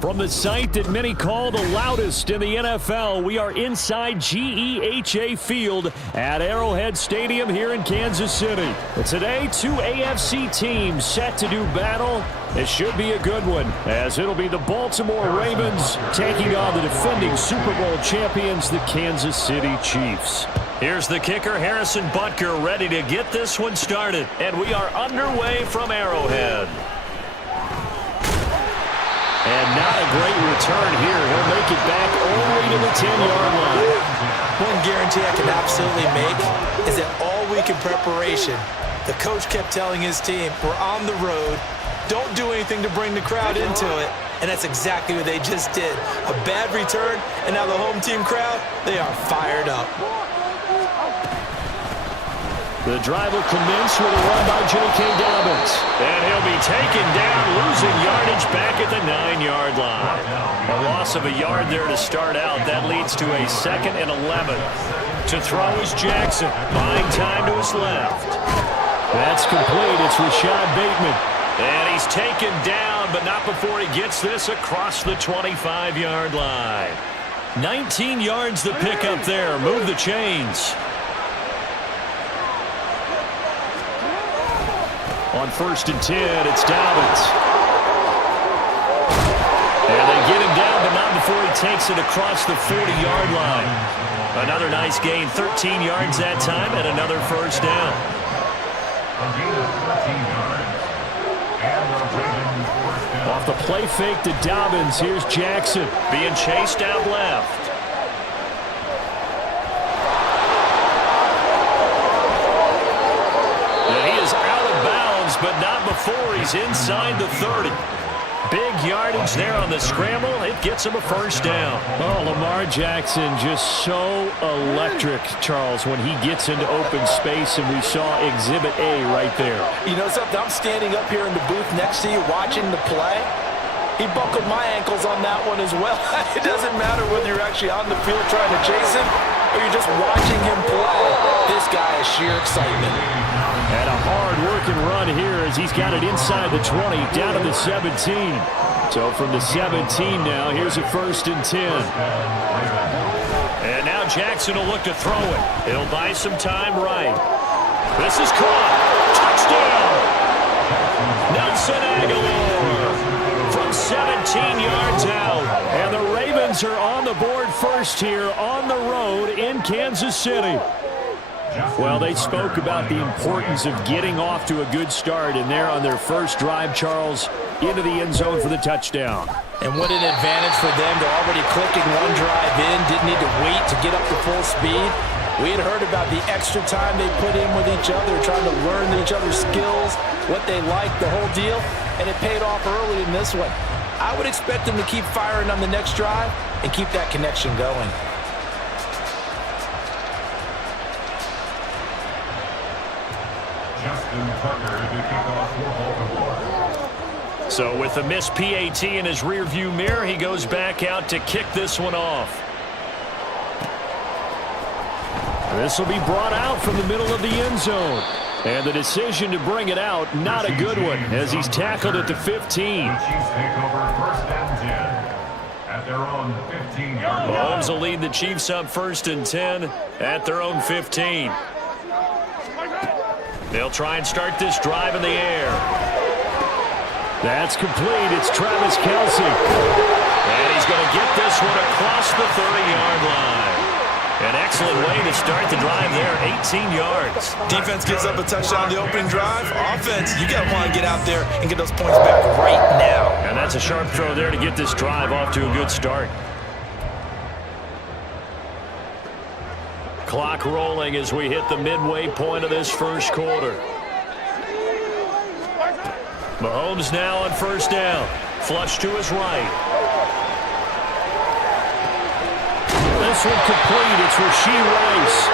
From the site that many call the loudest in the NFL, we are inside GEHA Field at Arrowhead Stadium here in Kansas City. But today, two AFC teams set to do battle. It should be a good one, as it'll be the Baltimore Ravens taking on the defending Super Bowl champions, the Kansas City Chiefs. Here's the kicker, Harrison Butker, ready to get this one started. And we are underway from Arrowhead. And not a great return here. He'll make it back only to the 10-yard line. One guarantee I can absolutely make is that all week in preparation, the coach kept telling his team, we're on the road, don't do anything to bring the crowd into it. And that's exactly what they just did. A bad return, and now the home team crowd, they are fired up. The drive will commence with a run by J.K. Dobbins. And he'll be taken down, losing yardage back at the 9-yard line. A loss of a yard there to start out. That leads to a 2nd and 11. To throw is Jackson, buying time to his left. That's complete. It's Rashad Bateman. And he's taken down, but not before he gets this across the 25-yard line. 19 yards to pick up there. Move the chains. On 1st and 10, it's Dobbins. And they get him down, but not before he takes it across the 40-yard line. Another nice gain, 13 yards that time, and another first down. Off the play fake to Dobbins, here's Jackson being chased out left. But not before he's inside the 30. Big yardage there on the scramble. It gets him a first down. Oh, Lamar Jackson just so electric, Charles, when he gets into open space, and we saw Exhibit A right there. You know something? I'm standing up here in the booth next to you watching the play. He buckled my ankles on that one as well. It doesn't matter whether you're actually on the field trying to chase him or you're just watching him play. This guy is sheer excitement. And a hard-working run here as he's got it inside the 20, down to the 17. So from the 17 now, here's a 1st and 10. And now Jackson will look to throw it. He'll buy some time right. This is caught. Touchdown! Nelson Agholor from 17 yards out. And the Ravens are on the board first here on the road in Kansas City. Well, they spoke about the importance of getting off to a good start, and they're on their first drive, Charles, into the end zone for the touchdown. And what an advantage for them. They're already clicking one drive in, didn't need to wait to get up to full speed. We had heard about the extra time they put in with each other, trying to learn each other's skills, what they like, the whole deal, and it paid off early in this one. I would expect them to keep firing on the next drive and keep that connection going. So with the missed PAT in his rearview mirror, he goes back out to kick this one off. This will be brought out from the middle of the end zone. And the decision to bring it out, not a good one, as he's tackled at the 15. Mahomes will lead the Chiefs up 1st and 10 at their own 15. They'll try and start this drive in the air. That's complete. It's Travis Kelce. And he's going to get this one across the 30-yard line. An excellent way to start the drive there, 18 yards. Defense gives up a touchdown the opening drive. Offense, you got to want to get out there and get those points back right now. And that's a sharp throw there to get this drive off to a good start. Clock rolling as we hit the midway point of this first quarter. Mahomes now on 1st down. Flush to his right. This one complete. It's Rashee Rice.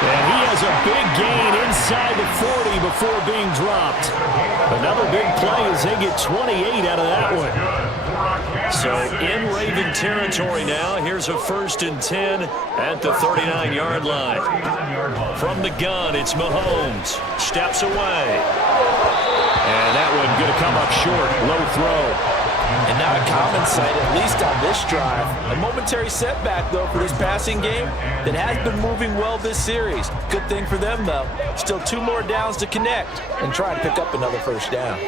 And he has a big gain inside the 40 before being dropped. Another big play as they get 28 out of that one. So in Raven territory now. Here's a 1st and 10 at the 39-yard line. From the gun, it's Mahomes. Steps away. And that one going to come up short. Low throw. And not a common sight, at least on this drive. A momentary setback, though, for this passing game that has been moving well this series. Good thing for them, though. Still 2 more downs to connect and try and pick up another 1st down.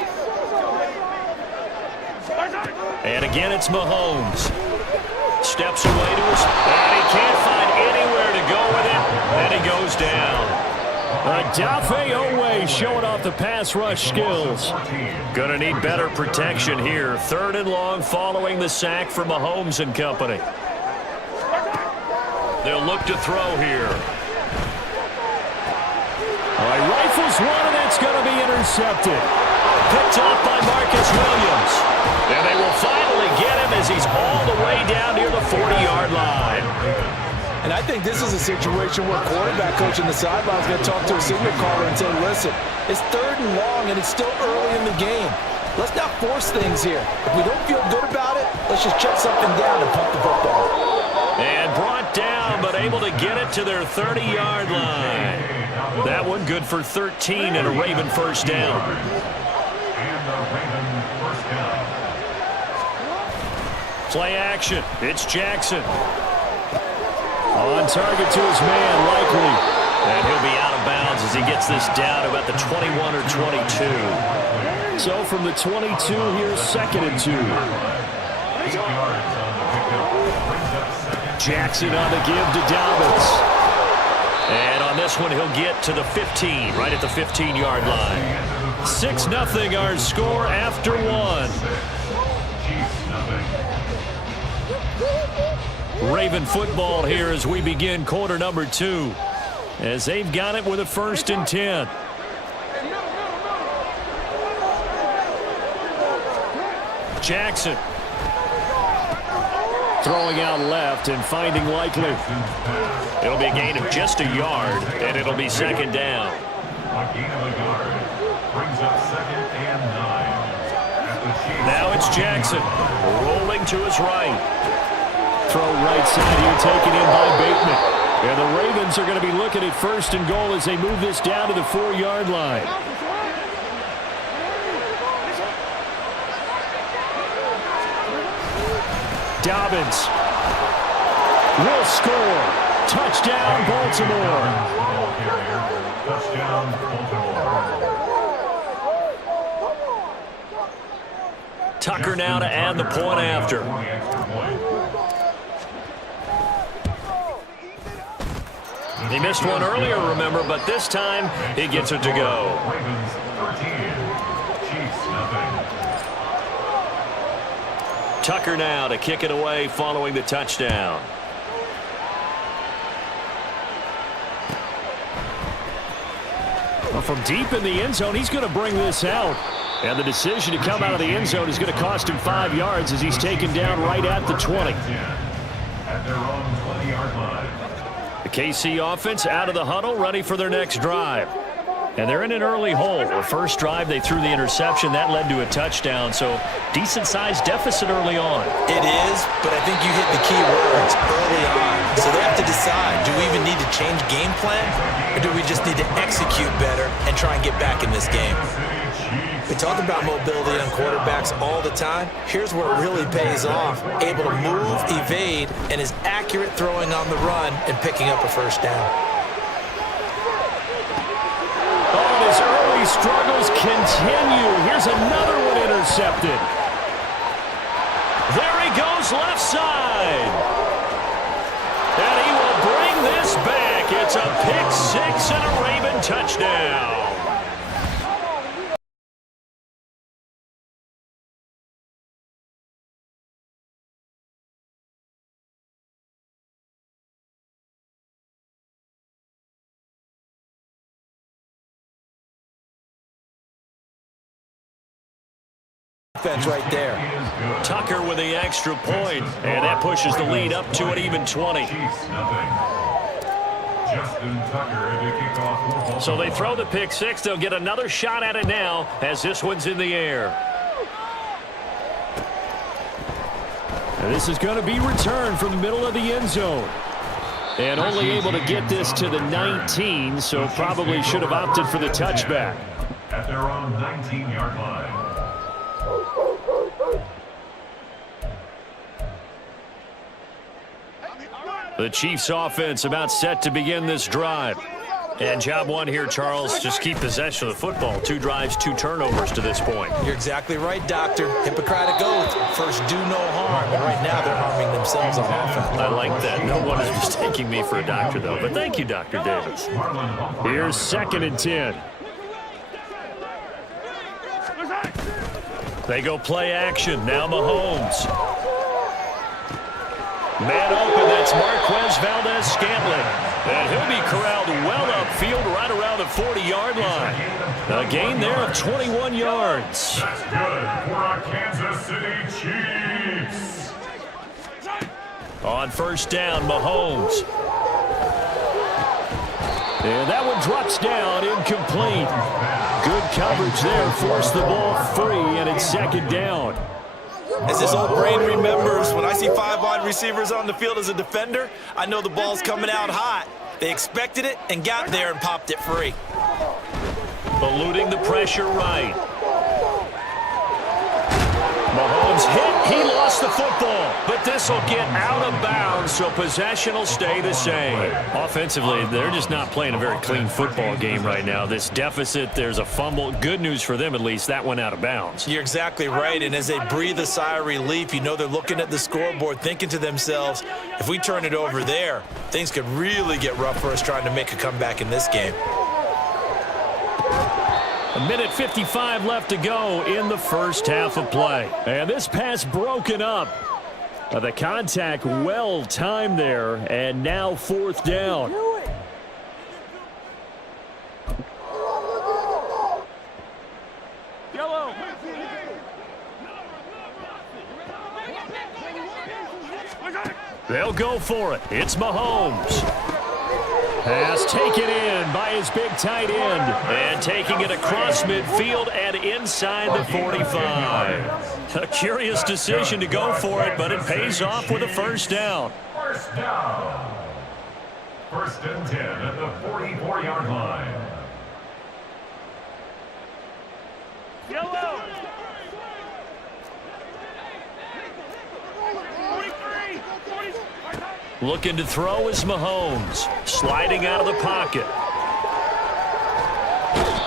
And again, it's Mahomes. Steps away to his... And he can't find anywhere to go with it. And he goes down. Odafe Oweh showing off the pass rush skills. Gonna need better protection here. 3rd and long following the sack from Mahomes and company. They'll look to throw here. All right, rifles one, and that's going to be intercepted. Picked off by Marcus Williams. And they will finally get him as he's all the way down near the 40-yard line. And I think this is a situation where quarterback coach on the sideline is going to talk to a signal caller and say, listen, it's 3rd and long and it's still early in the game. Let's not force things here. If we don't feel good about it, let's just check something down and punt the football. And brought down, but able to get it to their 30-yard line. That one good for 13 and a Raven 1st down. Play action. It's Jackson. On target to his man, Likely. And he'll be out of bounds as he gets this down to about the 21 or 22. So from the 22, here's 2nd and 2. Jackson on the give to Dobbins. And on this one, he'll get to the 15, right at the 15-yard line. 6-0 our score after 1. Raven football here as we begin quarter number 2. As they've got it with a 1st and 10. Jackson. Throwing out left and finding Likely. It'll be a gain of just a yard, and it'll be 2nd down. Now it's Jackson. Rolling to his right. Throw right side here taken in by Bateman. And the Ravens are going to be looking at 1st and goal as they move this down to the 4-yard line. Dobbins will score. Touchdown, Baltimore. Touchdown, Baltimore. Tucker now to add the point after. He missed one earlier, remember, but this time he gets it to go. Tucker now to kick it away following the touchdown. Well, from deep in the end zone, he's going to bring this out. And the decision to come out of the end zone is going to cost him 5 yards as he's taken down right at the 20. At their own 20-yard line. The KC offense out of the huddle, ready for their next drive. And they're in an early hole. The first drive, they threw the interception. That led to a touchdown, so decent-sized deficit early on. It is, but I think you hit the key words early on. So they have to decide, do we even need to change game plan, or do we just need to execute better and try and get back in this game? We talk about mobility on quarterbacks all the time. Here's where it really pays off. Able to move, evade, and is accurate throwing on the run and picking up a first down. Oh, his early struggles continue. Here's another one intercepted. There he goes left side. And he will bring this back. It's a pick six and a Raven touchdown. Defense right there. Tucker with the extra point, and that pushes the lead up to an even 20. So they throw the pick six. They'll get another shot at it now as this one's in the air. And this is going to be returned from the middle of the end zone. And only able to get this to the 19, so probably should have opted for the touchback. At their own 19-yard line. The Chiefs offense about set to begin this drive. And job one here, Charles, just keep possession of the football. 2 drives, 2 turnovers to this point. You're exactly right, Doctor. Hippocratic oath. First, do no harm. And right now, they're harming themselves on offense. I like that. No one is mistaking me for a doctor, though. But thank you, Dr. Davis. Here's 2nd and 10. They go play action. Now Mahomes. Man open, that's Marquez Valdez-Scantling. And he'll be corralled well upfield right around the 40-yard line. A gain there of 21 yards. That's good for our Kansas City Chiefs. On first down, Mahomes. And that one drops down, incomplete. Good coverage there, forced the ball free, and it's 2nd down. As this old brain remembers, when I see 5 wide receivers on the field as a defender, I know the ball's coming out hot. They expected it and got there and popped it free. Eluding the pressure right. Mahomes hit. He lost the football. But this will get out of bounds, so possession will stay the same. Offensively, they're just not playing a very clean football game right now. This deficit, there's a fumble. Good news for them, at least. That went out of bounds. You're exactly right, and as they breathe a sigh of relief, you know they're looking at the scoreboard, thinking to themselves, if we turn it over there, things could really get rough for us trying to make a comeback in this game. 1:55 left to go in the first half of play. And this pass broken up. The contact well timed there, and now 4th down. Yellow. They'll go for it. It's Mahomes. Pass taken in by his big tight end. And taking it across midfield and inside the 45. A curious decision to go for it, but it pays off with a first down. First down. 1st and 10 at the 44-yard line. Yellow. Looking to throw is Mahomes. Sliding out of the pocket.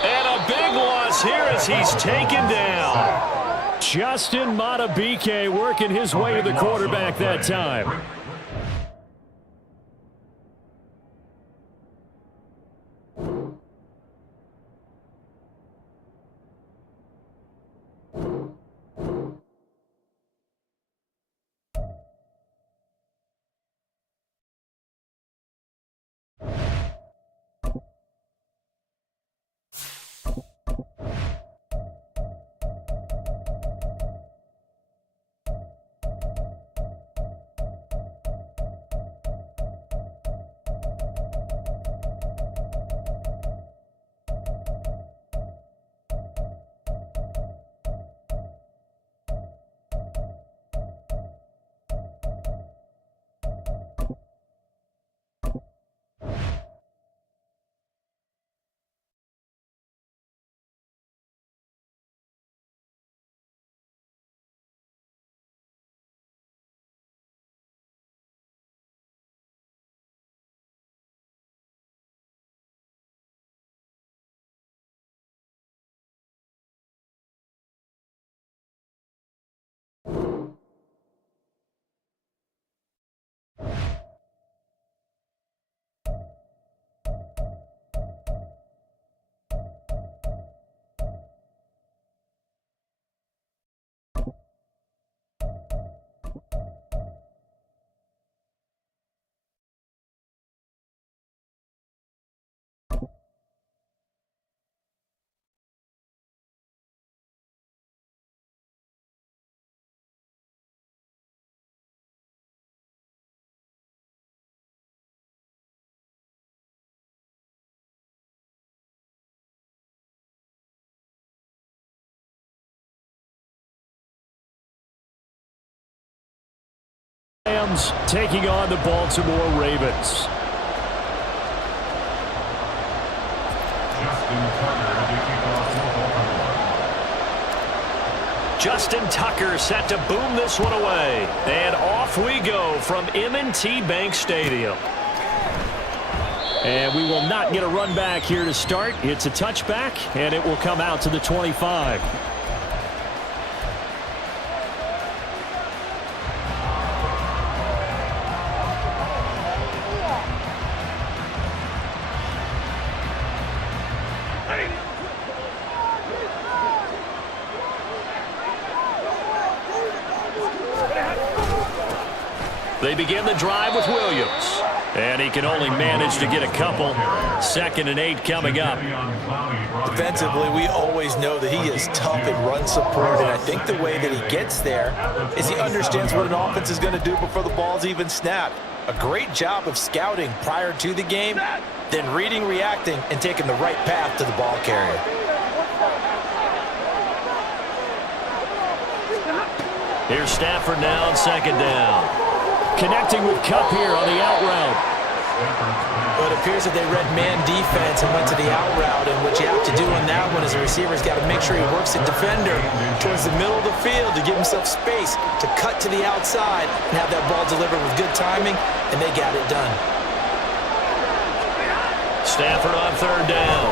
And a big loss here as he's taken down. Justin Madubuike working his way to the quarterback that time. Rams taking on the Baltimore Ravens. Justin Tucker set to boom this one away. And off we go from M&T Bank Stadium. And we will not get a run back here to start. It's a touchback, and it will come out to the 25. They begin the drive with Williams. And he can only manage to get a couple. 2nd and 8 coming up. Defensively, we always know that he is tough and run support. And I think the way that he gets there is he understands what an offense is going to do before the ball's even snapped. A great job of scouting prior to the game, then reading, reacting, and taking the right path to the ball carrier. Here's Stafford now on 2nd down. Connecting with Kupp here on the out route. Well, it appears that they read man defense and went to the out route. And what you have to do on that one is the receiver's got to make sure he works the defender towards the middle of the field to give himself space to cut to the outside and have that ball delivered with good timing, and they got it done. Stafford on 3rd down.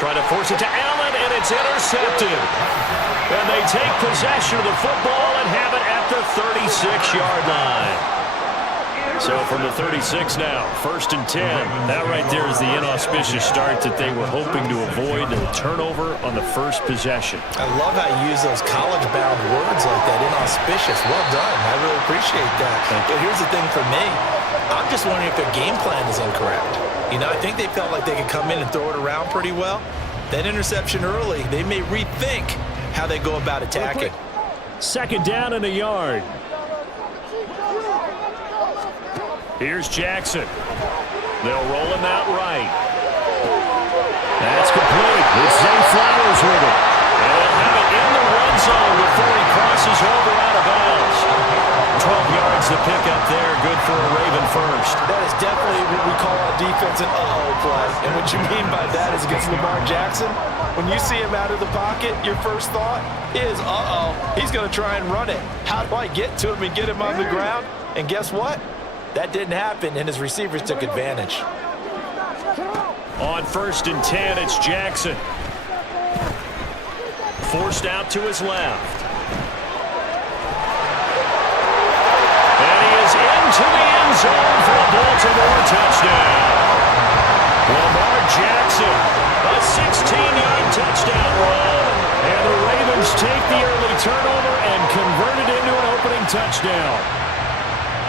Trying to force it to Allen, and it's intercepted. And they take possession of the football and have it at the 36-yard line. So from the 36 now, 1st and 10. That right there is the inauspicious start that they were hoping to avoid, the turnover on the first possession. I love how you use those college-bound words like that, inauspicious. Well done. I really appreciate that. But here's the thing for me. I'm just wondering if their game plan is incorrect. You know, I think they felt like they could come in and throw it around pretty well. That interception early, they may rethink how they go about attacking. 2nd down and a yard. Here's Jackson. They'll roll him out right. That's complete. It's Zay Flowers with it. And they'll have it in the run zone before he crosses over out of bounds. 12 yards to pick up there. Good for a Raven first. That is definitely what we call a defense an uh-oh play. And what you mean by that is against Lamar Jackson, when you see him out of the pocket, your first thought is, uh-oh, he's going to try and run it. How do I get to him and get him on the ground? And guess what? That didn't happen, and his receivers took advantage. On 1st and 10, it's Jackson. Forced out to his left. And he is into the end zone for a Baltimore touchdown. Lamar Jackson, a 16-yard touchdown run. And the Ravens take the early turnover and convert it into an opening touchdown.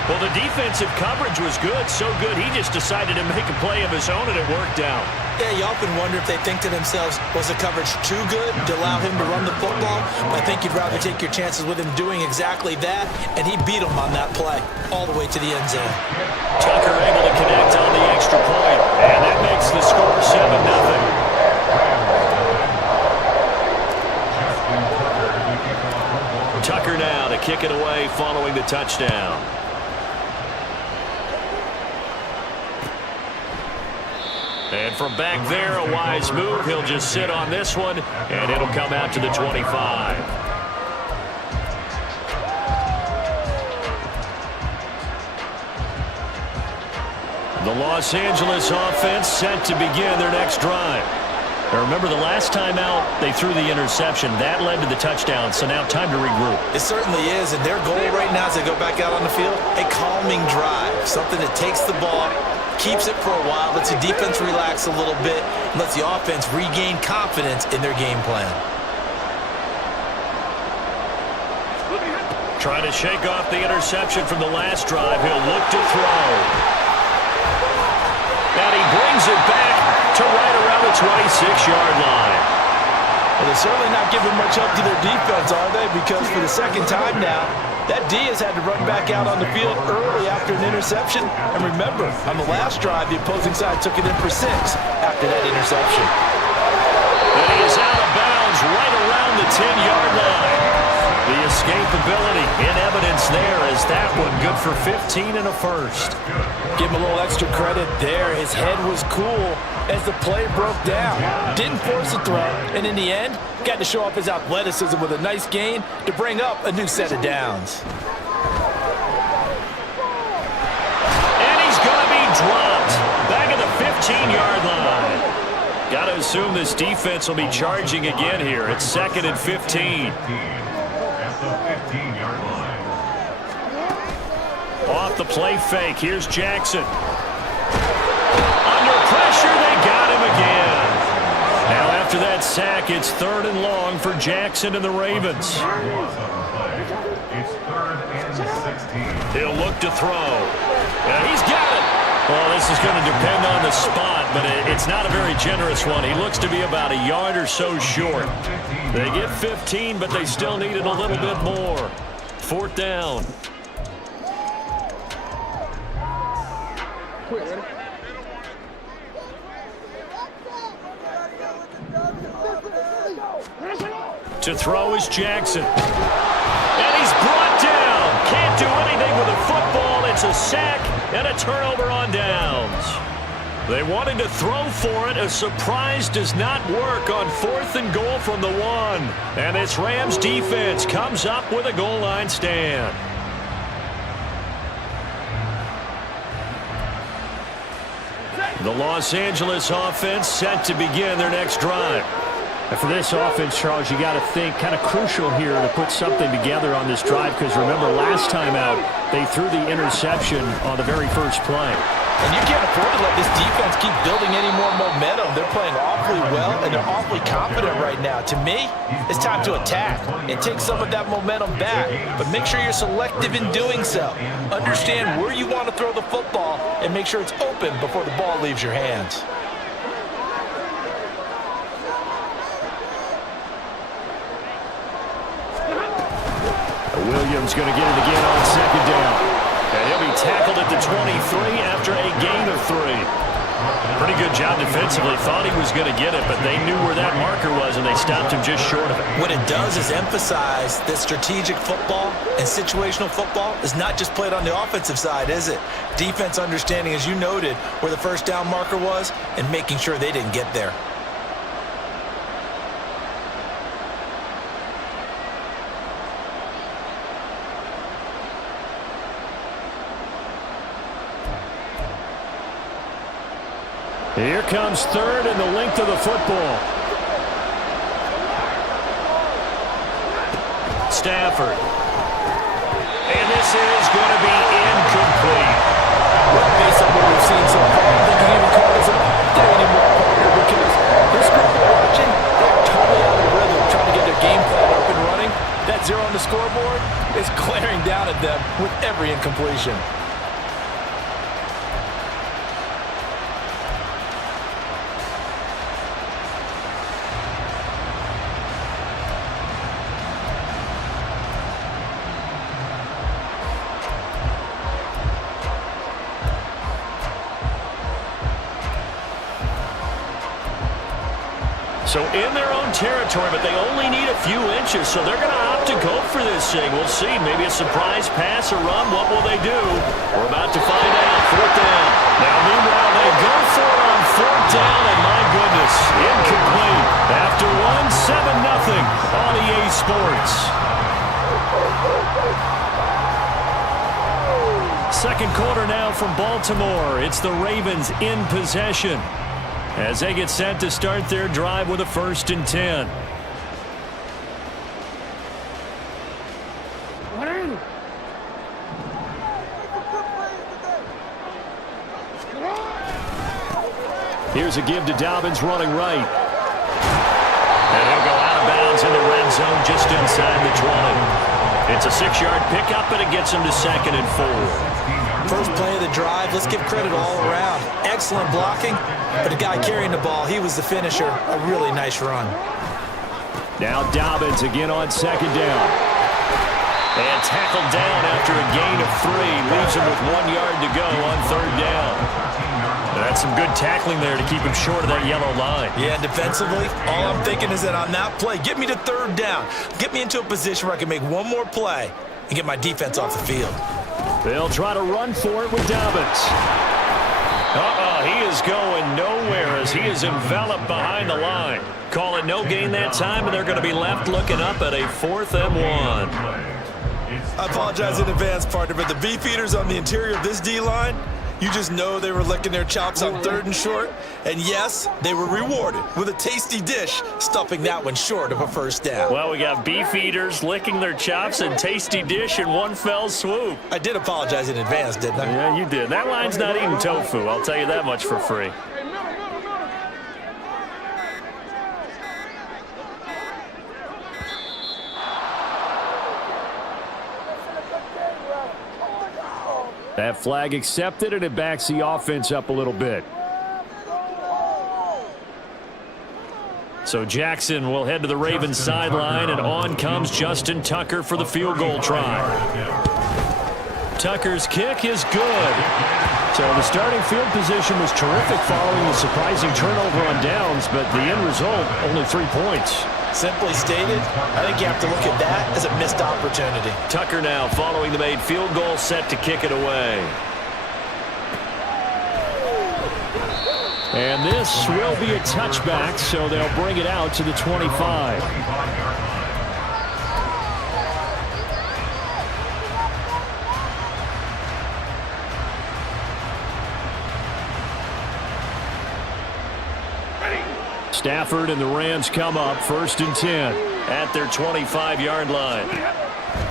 Well, the defensive coverage was good, so good he just decided to make a play of his own, and it worked out. Yeah, you often wonder if they think to themselves, was the coverage too good to allow him to run the football? I think you'd rather take your chances with him doing exactly that, and he beat him on that play all the way to the end zone. Tucker able to connect on the extra point, and that makes the score 7-0. Tucker now to kick it away following the touchdown. And from back there, a wise move. He'll just sit on this one, and it'll come out to the 25. The Los Angeles offense set to begin their next drive. Now remember, the last time out, they threw the interception. That led to the touchdown, so now time to regroup. It certainly is, and their goal right now as they go back out on the field, a calming drive, something that takes the ball, keeps it for a while, lets the defense relax a little bit, and lets the offense regain confidence in their game plan. Trying to shake off the interception from the last drive. He'll look to throw. And he brings it back to right around the 26-yard line. Well, they're certainly not giving much up to their defense, are they? Because for the second time now, that D has had to run back out on the field early after an interception. And remember, on the last drive, the opposing side took it in for 6 after that interception. And he is out of bounds right around the 10-yard line. The escapability in evidence there as that one good for 15 and a first. Give him a little extra credit there. His head was cool as the play broke down. Didn't force a throw, and in the end, got to show off his athleticism with a nice gain to bring up a new set of downs. And he's going to be dropped back at the 15-yard line. Got to assume this defense will be charging again here. It's 2nd and 15. Off the play fake. Here's Jackson. Under pressure, they got him again. Now after that sack, it's 3rd and long for Jackson and the Ravens. It's 3rd and 16. He'll look to throw. And he's got it. Well, this is going to depend on the spot, but it's not a very generous one. He looks to be about a yard or so short. They get 15, but they still needed a little bit more. 4th down. To throw is Jackson. And he's brought down. Can't do anything with a football. It's a sack and a turnover on downs. They wanted to throw for it. A surprise does not work on 4th and goal from the 1. And this Rams defense comes up with a goal line stand. The Los Angeles offense set to begin their next drive. And for this offense, Charles, you got to think kind of crucial here to put something together on this drive, because remember last time out they threw the interception on the very first play. And you can't afford to let this defense keep building any more momentum. They're playing awfully well, and they're awfully confident right now. To me, it's time to attack and take some of that momentum back, but make sure you're selective in doing so. Understand where you want to throw the football and make sure it's open before the ball leaves your hands. Williams going to get it again on 2nd down. And he'll be tackled at the 23 after a gain of 3. Pretty good job defensively. Thought he was going to get it, but they knew where that marker was, and they stopped him just short of it. What it does is emphasize that strategic football and situational football is not just played on the offensive side, is it? Defense understanding, as you noted, where the first down marker was and making sure they didn't get there. Here comes 3rd and the length of the football. Stafford. And this is going to be incomplete. Well, based on what we've seen so far, I think you even call this up there anymore, partner, because this group we're watching, they're totally out of rhythm, trying to get their game plan up and running. That 0 on the scoreboard is glaring down at them with every incompletion. So in their own territory, but they only need a few inches, so they're going to opt to go for this thing. We'll see. Maybe a surprise pass or run. What will they do? We're about to find out. 4th down. Now, meanwhile, they go for it on 4th down, and my goodness, incomplete. After 7-0 on EA Sports. Second quarter now from Baltimore. It's the Ravens in possession as they get set to start their drive with a 1st and 10. Here's a give to Dobbins running right. And he'll go out of bounds in the red zone just inside the 20. It's a 6-yard pickup, and it gets him to 2nd and 4. First play of the drive, let's give credit all around. Excellent blocking, but the guy carrying the ball, he was the finisher. A really nice run. Now Dobbins again on 2nd down. And tackled down after a gain of 3. Leaves him with 1 yard to go on 3rd down. That's some good tackling there to keep him short of that yellow line. Yeah, defensively, all I'm thinking is that on that play, get me to third down. Get me into a position where I can make one more play and get my defense off the field. They'll try to run for it with Dobbins. He is going nowhere as he is enveloped behind the line. Call it no gain that time, and they're going to be left looking up at a 4th and 1. I apologize in advance, partner, but the beefeaters on the interior of this D-line, you just know they were licking their chops on 3rd and short. And yes, they were rewarded with a tasty dish, stuffing that one short of a first down. Well, we got beef eaters licking their chops and tasty dish in one fell swoop. I did apologize in advance, didn't I? Yeah, you did. That line's not eating tofu. I'll tell you that much for free. That flag accepted, and it backs the offense up a little bit. So Jackson will head to the Ravens sideline, and on comes Justin Tucker for the field goal try. Tucker's kick is good. So the starting field position was terrific following the surprising turnover on downs, but the end result, only 3 points. Simply stated, I think you have to look at that as a missed opportunity. Tucker now following the made field goal, set to kick it away. And this will be a touchback, so they'll bring it out to the 25. Stafford and the Rams come up 1st and 10 at their 25-yard line.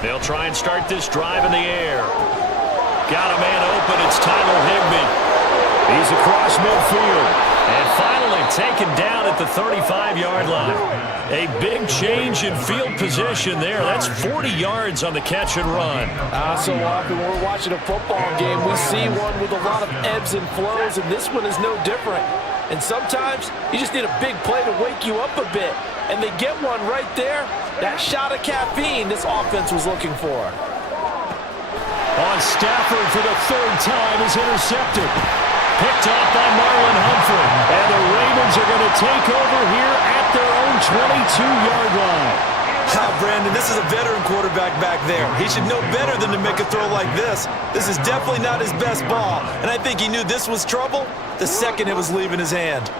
They'll try and start this drive in the air. Got a man open. It's Tyler Higbee. He's across midfield. And finally taken down at the 35-yard line. A big change in field position there. That's 40 yards on the catch and run. So often when we're watching a football game, we see one with a lot of ebbs and flows, and this one is no different. And sometimes you just need a big play to wake you up a bit. And they get one right there. That shot of caffeine this offense was looking for. On Stafford for the 3rd time is intercepted. Picked off by Marlon Humphrey. And the Ravens are going to take over here at their own 22-yard line. Brandon, this is a veteran quarterback back there. He should know better than to make a throw like this. This is definitely not his best ball. And I think he knew this was trouble the second it was leaving his hand.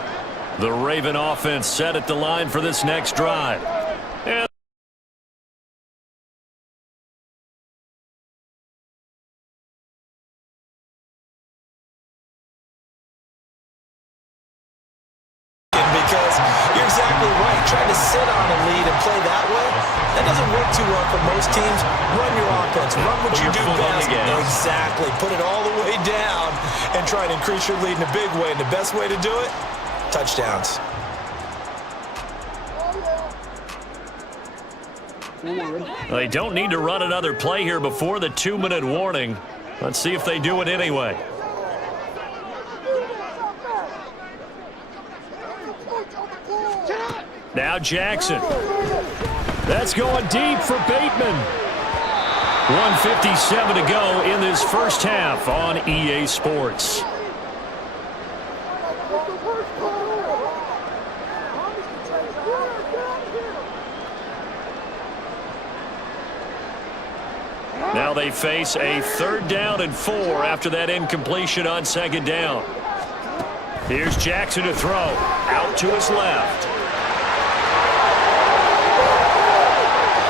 The Raven offense set at the line for this next drive. And because you're exactly right. Trying to sit on a lead and play that way, that doesn't work too well for most teams. Run your offense. Run what you do best. Exactly. Put it all the way down and try to increase your lead in a big way. And the best way to do it, touchdowns. they don't need to run another play here before the 2-minute warning. Let's see if they do it anyway. Now Jackson. That's going deep for Bateman. 1:57 to go in this first half on EA Sports. Now they face a 3rd down and 4 after that incompletion on 2nd down. Here's Jackson to throw. Out to his left.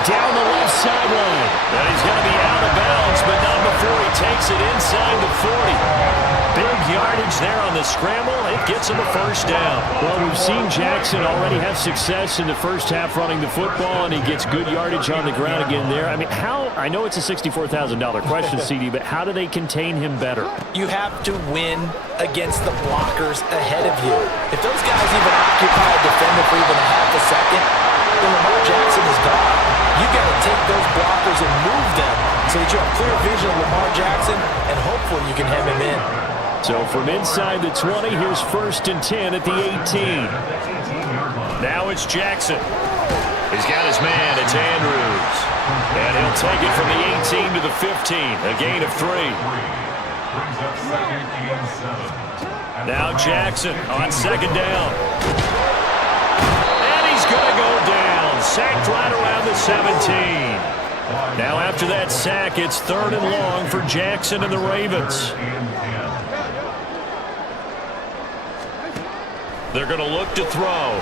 Down the left sideline. And he's going to be out of bounds, but not before he takes it inside the 40. Big yardage there on the scramble. It gets him a first down. Well, we've seen Jackson already have success in the first half running the football, and he gets good yardage on the ground again there. I mean, I know it's a $64,000 question, CD, but how do they contain him better? You have to win against the blockers ahead of you. If those guys even occupy a defender for even a half a second, then Lamar Jackson is gone. You got to take those blockers and move them so that you have clear vision of Lamar Jackson, and hopefully you can hem him in. So from inside the 20, here's 1st and 10 at the 18. Now it's Jackson. He's got his man. It's Andrews. And he'll take it from the 18 to the 15. A gain of 3. Brings up 2nd and 7. Now Jackson on second down. And he's going to go down. Sacked right around the 17. Now after that sack, it's 3rd and long for Jackson and the Ravens. They're going to look to throw.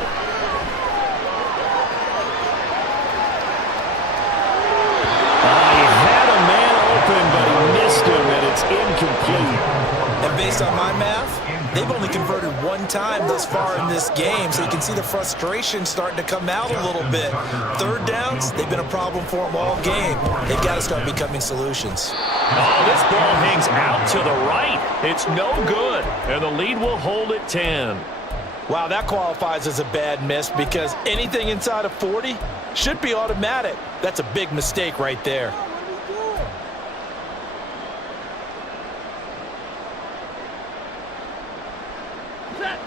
He had a man open, but he missed him, and it's incomplete. And based on my math, they've only converted 1 time thus far in this game, so you can see the frustration starting to come out a little bit. 3rd downs, they've been a problem for them all game. They've got to start becoming solutions. Oh, this ball hangs out to the right. It's no good, and the lead will hold at 10. Wow, that qualifies as a bad miss because anything inside of 40 should be automatic. That's a big mistake right there.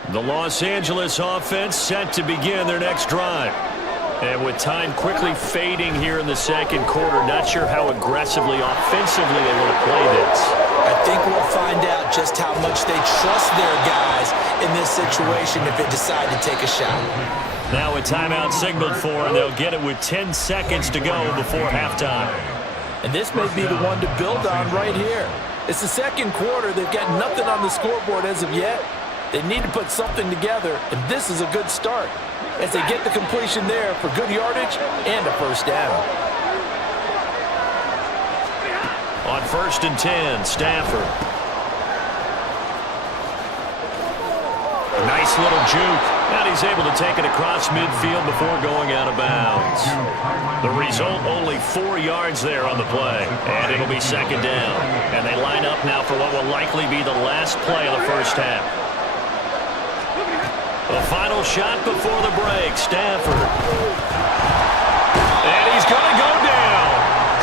The Los Angeles offense set to begin their next drive. And with time quickly fading here in the second quarter, not sure how aggressively, offensively they want to play this. I think we'll find out just how much they trust their guys in this situation if they decide to take a shot. Now a timeout signaled for, and they'll get it with 10 seconds to go before halftime. And this may be the one to build on right here. It's the second quarter. They've got nothing on the scoreboard as of yet. They need to put something together, and this is a good start as they get the completion there for good yardage and a first down. On 1st and 10, Stafford. Nice little juke. And he's able to take it across midfield before going out of bounds. The result, only 4 yards there on the play. And it'll be 2nd down. And they line up now for what will likely be the last play of the first half. The final shot before the break, Stafford. And he's going to go down.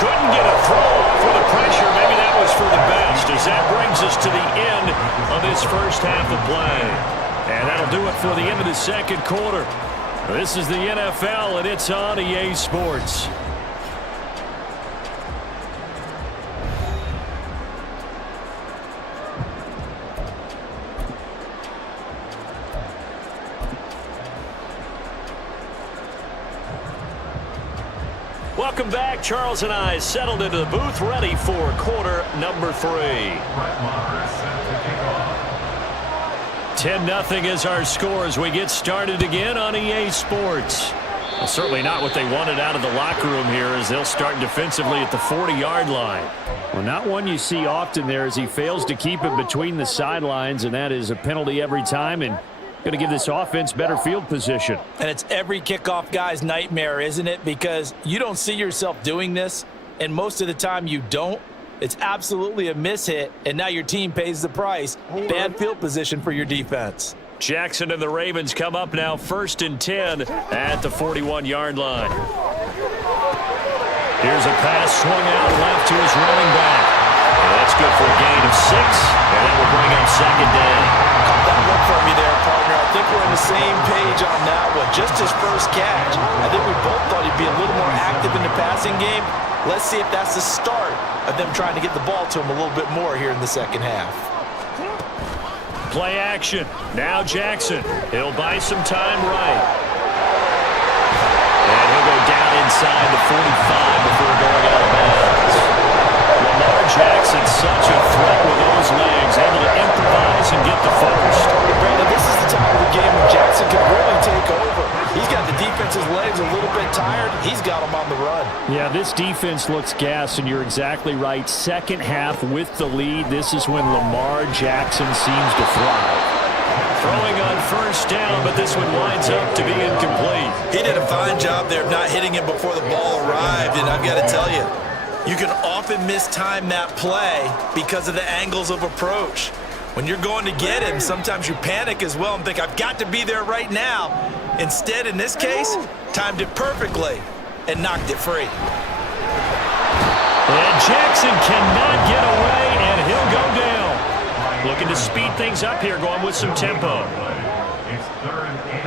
Couldn't get a throw for the pressure. Maybe that was for the best, as that brings us to the end of this first half of play. And that'll do it for the end of the second quarter. This is the NFL, and it's on EA Sports. Welcome back. Charles and I settled into the booth, ready for quarter number 3. 10-0 is our score as we get started again on EA Sports. Well, certainly not what they wanted out of the locker room here as they'll start defensively at the 40-yard line. Well, not one you see often there as he fails to keep it between the sidelines, and that is a penalty every time, and going to give this offense better field position. And it's every kickoff guy's nightmare, isn't it? Because you don't see yourself doing this, and most of the time you don't. It's absolutely a mishit, and now your team pays the price. Bad field position for your defense. Jackson and the Ravens come up now 1st and 10 at the 41-yard line. Here's a pass swung out left to his running back. And that's good for a gain of 6, and that will bring up 2nd down. Caught that one for me there, partner. I think we're on the same page on that one. Just his first catch. I think we both thought he'd be a little more active in the passing game. Let's see if that's the start of them trying to get the ball to him a little bit more here in the second half. Play action. Now Jackson. He'll buy some time right. And he'll go down inside the 45 before going out of bounds. Lamar Jackson, such a threat with those legs, able to improvise and get the first. Hey, Brandon, this is the time of the game when Jackson can really take over. He's got the defense's legs a little bit tired. He's got them on the run. Yeah, this defense looks gassed, and you're exactly right. Second half with the lead, this is when Lamar Jackson seems to thrive. Throwing on 1st down, but this one winds up to be incomplete. He did a fine job there of not hitting him before the ball arrived, and I've got to tell you, you can often mistime that play because of the angles of approach. When you're going to get him, sometimes you panic as well and think, I've got to be there right now. Instead, in this case, timed it perfectly and knocked it free. And Jackson cannot get away, and he'll go down. Looking to speed things up here, going with some tempo. It's 3rd and 10.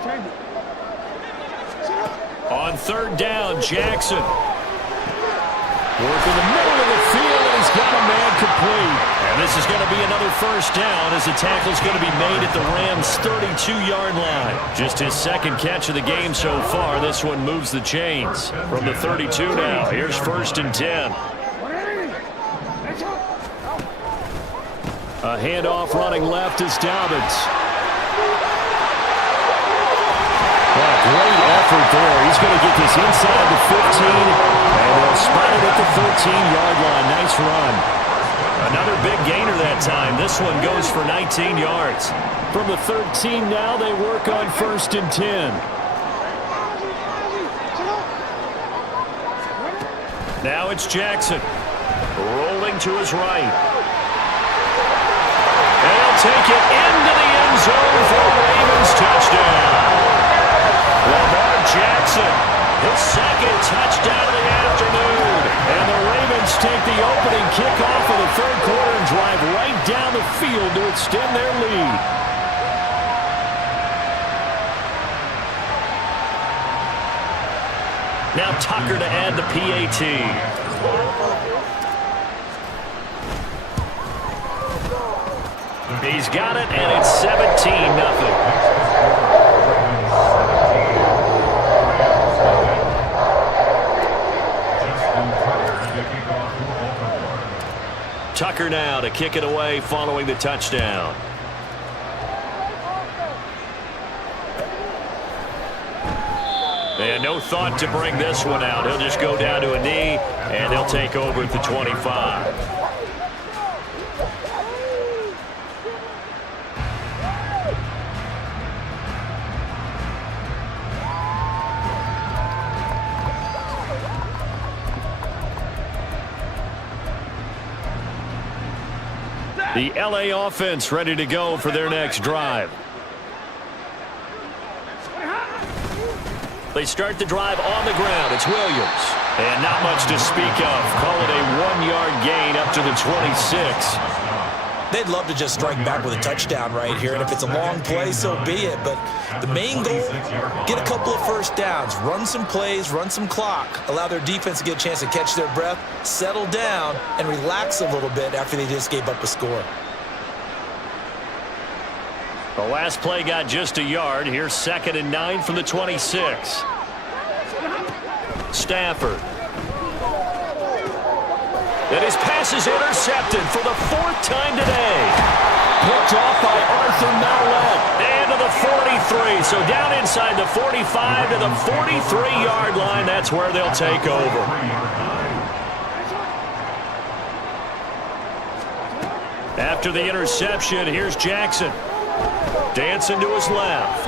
We change it. On third down, Jackson. Work in the middle of the field, and he's got a man complete. And this is going to be another first down as the tackle's going to be made at the Rams' 32-yard line. Just his second catch of the game so far. This one moves the chains from the 32 now. Here's 1st and 10. A handoff running left is Dobbins. Great effort there. He's going to get this inside the 15, and they'll spot it at the 13-yard line. Nice run. Another big gainer that time. This one goes for 19 yards. From the 13 now, they work on 1st and 10. Now it's Jackson. Rolling to his right. And he'll take it into the end zone for a Ravens touchdown. Lamar Jackson, his second touchdown of the afternoon. And the Ravens take the opening kickoff of the third quarter and drive right down the field to extend their lead. Now Tucker to add the PAT. He's got it, and it's 17-0. Tucker now to kick it away following the touchdown. And no thought to bring this one out. He'll just go down to a knee, and they'll take over at the 25. The LA offense ready to go for their next drive. They start the drive on the ground. It's Williams. And not much to speak of. Call it a 1-yard gain up to the 26. They'd love to just strike back with a touchdown right here, and if it's a long play, so be it. But the main goal, get a couple of first downs, run some plays, run some clock, allow their defense to get a chance to catch their breath, settle down, and relax a little bit after they just gave up a score. The last play got just a yard. Here's 2nd and 9 from the 26. Stafford. And his pass is intercepted for the 4th time today. Picked off by Arthur Maulet. And to the 43. So down inside the 45 to the 43-yard line. That's where they'll take over. After the interception, here's Jackson. Dancing to his left.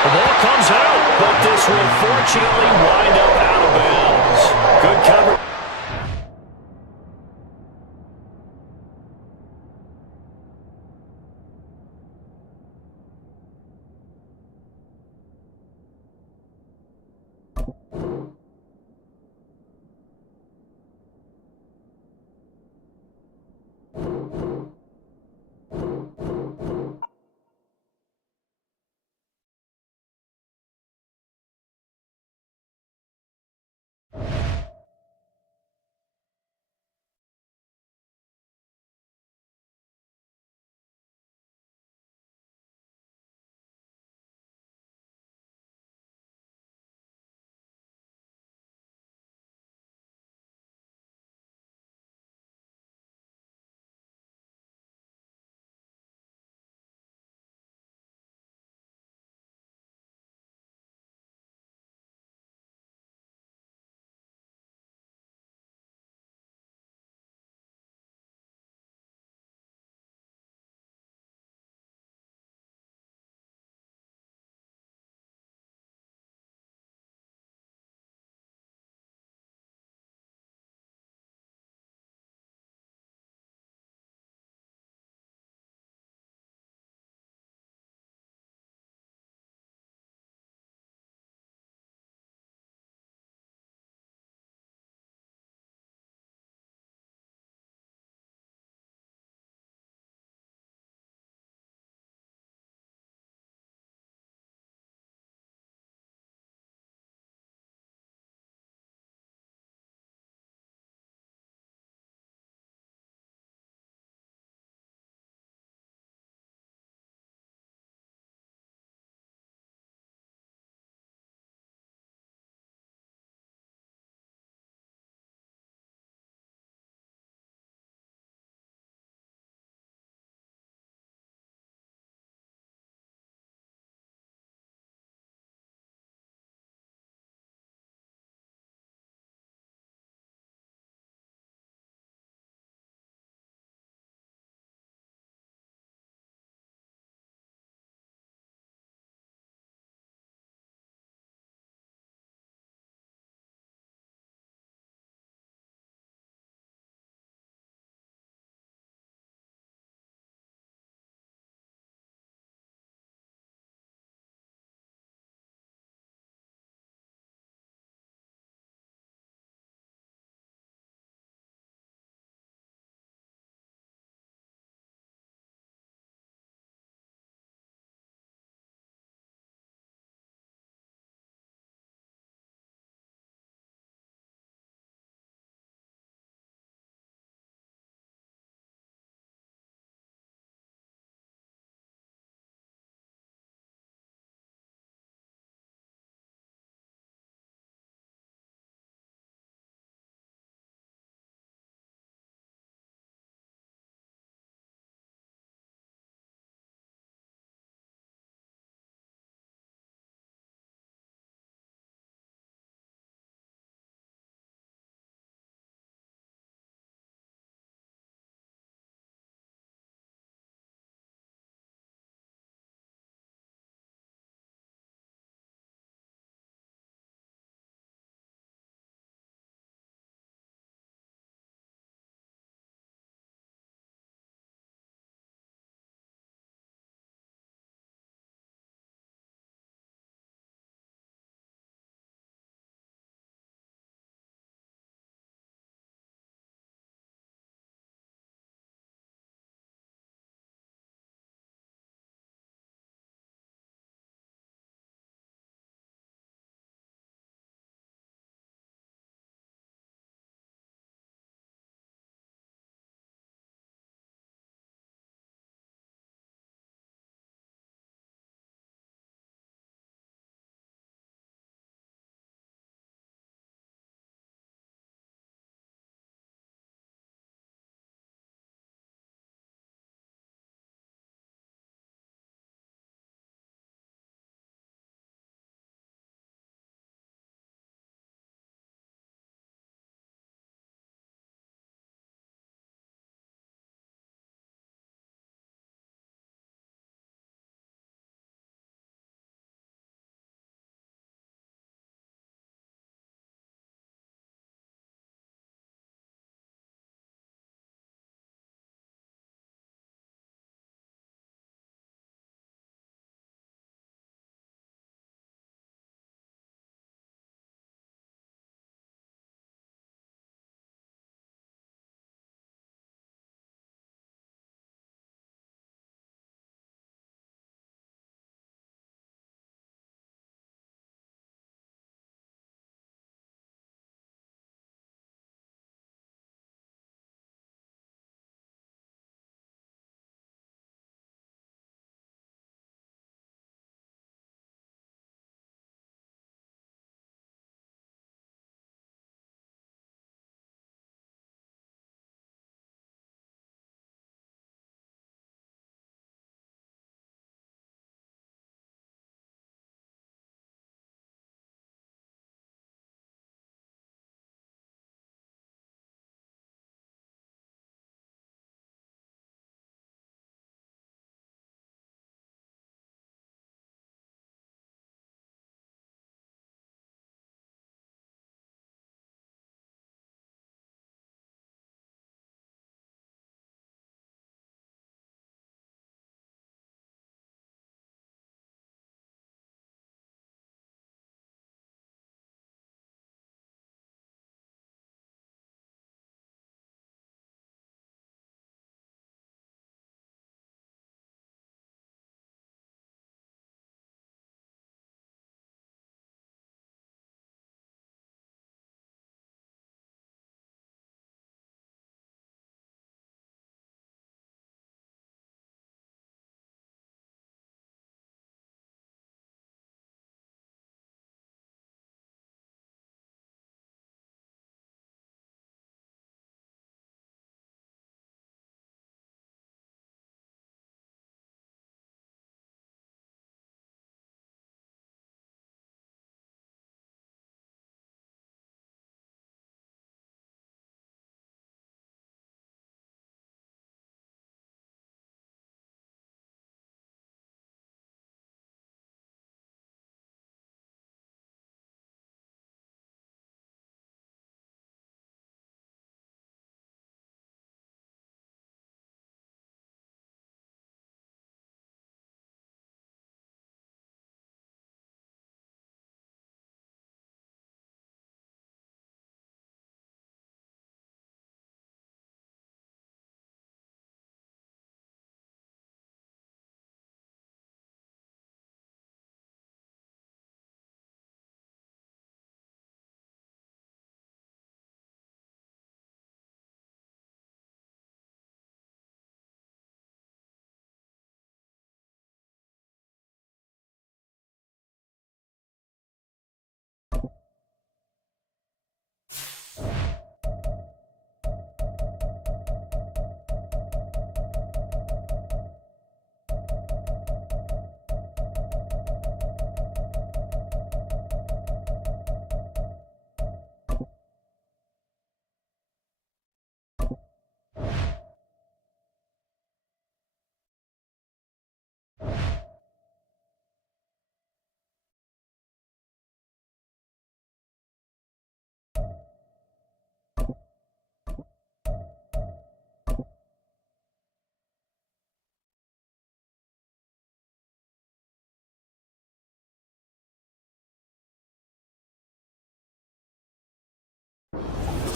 The ball comes out, but this will fortunately wind up out of bounds. Good coverage.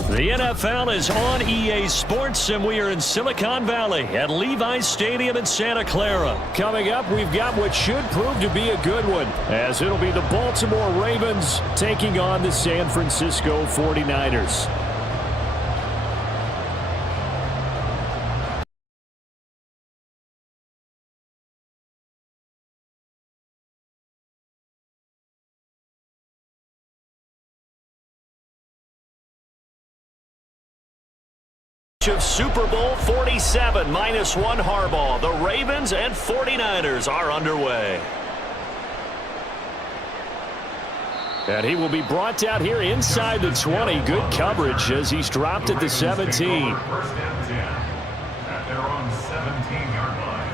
The NFL is on EA Sports, and we are in Silicon Valley at Levi's Stadium in Santa Clara. Coming up, we've got what should prove to be a good one, as it'll be the Baltimore Ravens taking on the San Francisco 49ers. Of Super Bowl 47, -1 Harbaugh. The Ravens and 49ers are underway. And he will be brought down here inside the 20. Good coverage as he's dropped at the 17. First and 10 at their own 17-yard line.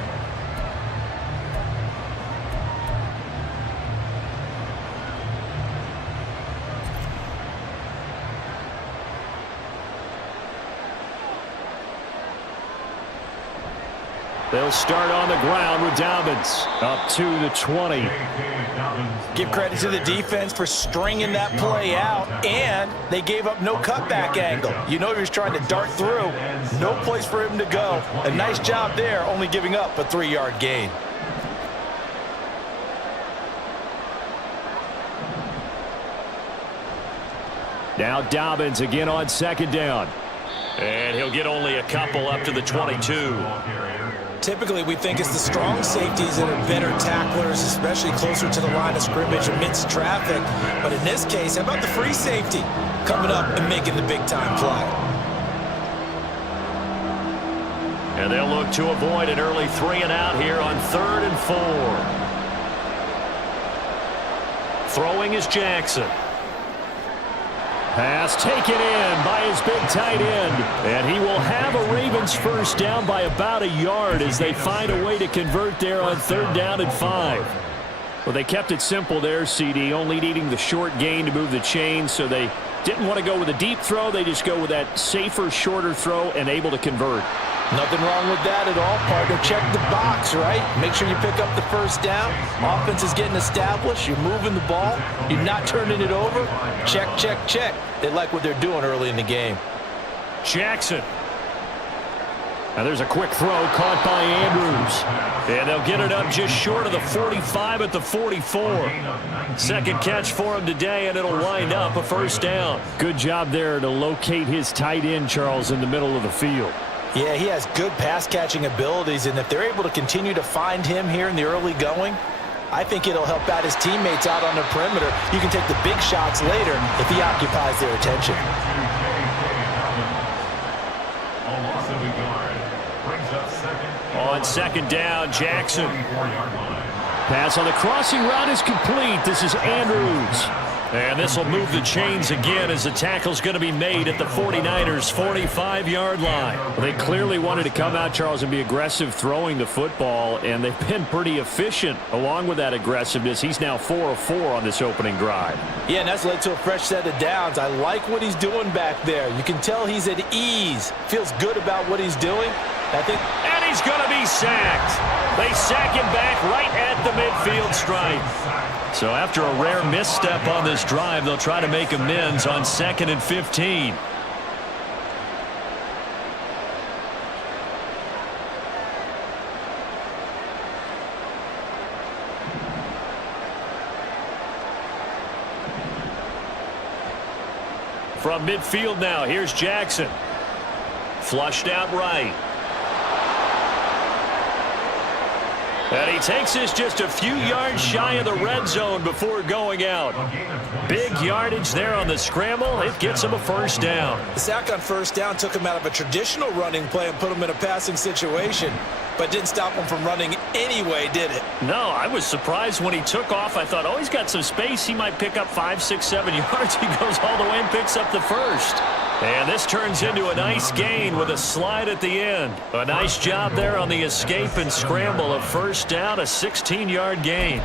They'll start on the ground with Dobbins up to the 20. Give credit to the defense for stringing that play out, and they gave up no cutback angle. You know he was trying to dart through. No place for him to go. A nice job there, only giving up a 3-yard gain. Now Dobbins again on second down. And he'll get only a couple up to the 22. Typically, we think it's the strong safeties that are better tacklers, especially closer to the line of scrimmage amidst traffic. But in this case, how about the free safety coming up and making the big-time play? And they'll look to avoid an early 3-and-out here on 3rd and 4. Throwing is Jackson. Pass taken in by his big tight end. And he will have a Ravens first down by about a yard as they find a way to convert there on 3rd down and 5. Well, they kept it simple there, CD, only needing the short gain to move the chain, so they didn't want to go with a deep throw. They just go with that safer, shorter throw and able to convert. Nothing wrong with that at all, partner. Check the box, right? Make sure you pick up the first down. Offense is getting established. You're moving the ball. You're not turning it over. Check, check, check. They like what they're doing early in the game. Jackson. Now there's a quick throw caught by Andrews. And they'll get it up just short of the 45 at the 44. Second catch for him today, and it'll wind up a first down. Good job there to locate his tight end, Charles, in the middle of the field. Yeah, he has good pass-catching abilities, and if they're able to continue to find him here in the early going, I think it'll help out his teammates out on the perimeter. You can take the big shots later if he occupies their attention. On second down, Jackson. Pass on the crossing route is complete. This is Andrews. And this will move the chains again as the tackle's going to be made at the 49ers' 45-yard line. Well, they clearly wanted to come out, Charles, and be aggressive throwing the football, and they've been pretty efficient along with that aggressiveness. He's now 4 of 4 on this opening drive. Yeah, and that's led to a fresh set of downs. I like what he's doing back there. You can tell he's at ease. Feels good about what he's doing. And he's going to be sacked. They sack him back right at the midfield stripe. So after a rare misstep on this drive, they'll try to make amends on 2nd and 15. From midfield now, here's Jackson. Flushed out right. And he takes this just a few yards shy of the red zone before going out. Big yardage there on the scramble. It gets him a first down. The sack on first down took him out of a traditional running play and put him in a passing situation, but didn't stop him from running anyway, did it? No, I was surprised when he took off. I thought, oh, he's got some space. He might pick up 5, 6, 7 yards. He goes all the way and picks up the first. And this turns into a nice gain with a slide at the end. A nice job there on the escape and scramble. A first down, a 16-yard gain.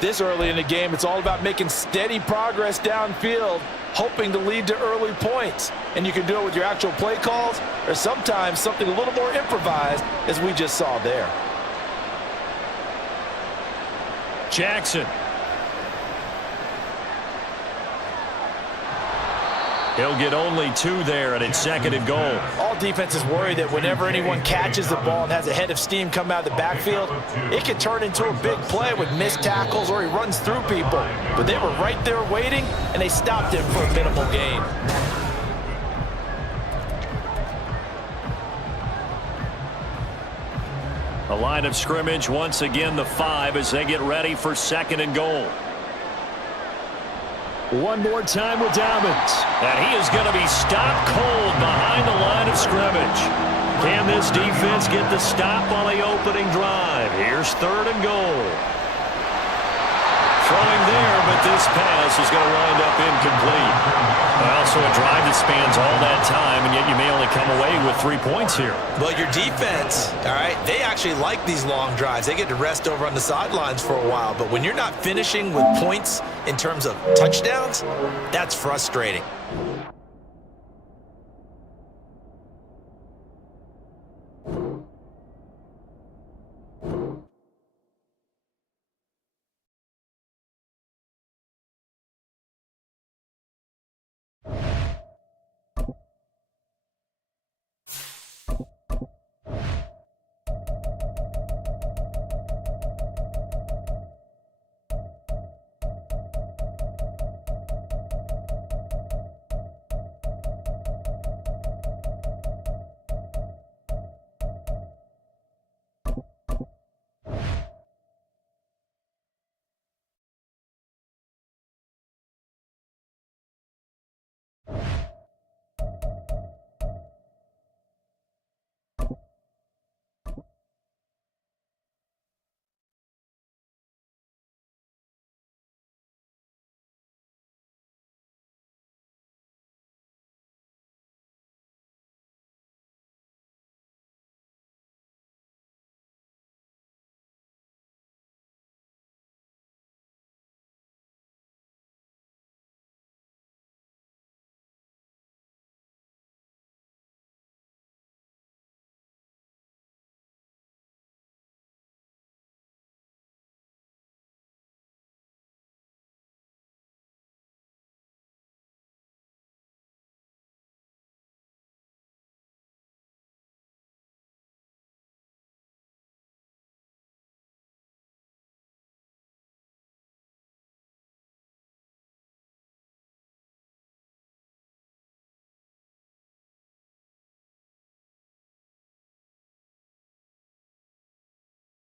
This early in the game, it's all about making steady progress downfield, hoping to lead to early points. And you can do it with your actual play calls or sometimes something a little more improvised, as we just saw there. He'll get only 2 there, and it's 2nd and goal. All defenses worry that whenever anyone catches the ball and has a head of steam come out of the backfield, it can turn into a big play with missed tackles or he runs through people. But they were right there waiting, and they stopped him for a minimal gain. A line of scrimmage, once again the 5 as they get ready for 2nd and goal. One more time with Dobbins. And he is going to be stopped cold behind the line of scrimmage. Can this defense get the stop on the opening drive? Here's 3rd and goal. Throwing there, but this pass is going to wind up incomplete. Also a drive that spans all that time, and yet you may only come away with 3 points here. Well, your defense, all right, they actually like these long drives. They get to rest over on the sidelines for a while. But when you're not finishing with points in terms of touchdowns, that's frustrating.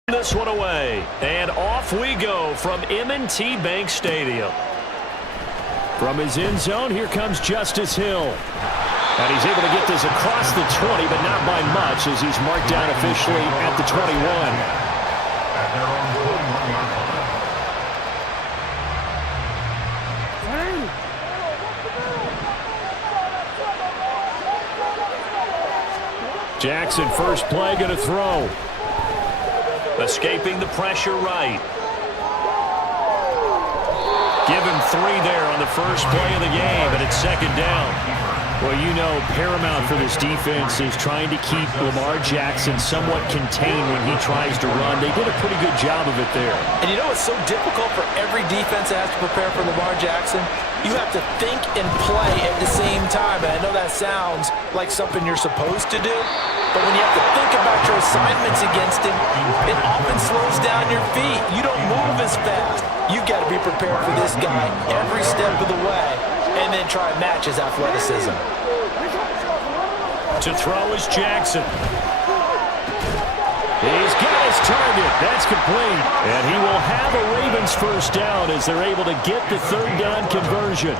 This one away, and off we go from M&T Bank Stadium. From his end zone, here comes Justice Hill. And he's able to get this across the 20, but not by much as he's marked down officially at the 21. At their own 41-yard line. Jackson, first play, going to throw. Escaping the pressure right. Give him 3 there on the first play of the game, and it's 2nd down. Well, you know, paramount for this defense is trying to keep Lamar Jackson somewhat contained when he tries to run. They did a pretty good job of it there. And you know it's so difficult for every defense that has to prepare for Lamar Jackson? You have to think and play at the same time. And I know that sounds like something you're supposed to do, but when you have to think about your assignments against him, it often slows down your feet. You don't move as fast. You've got to be prepared for this guy every step of the way and then try and match his athleticism. To throw is Jackson. He's got his target. That's complete. And he will have a Ravens first down as they're able to get the 3rd down conversion.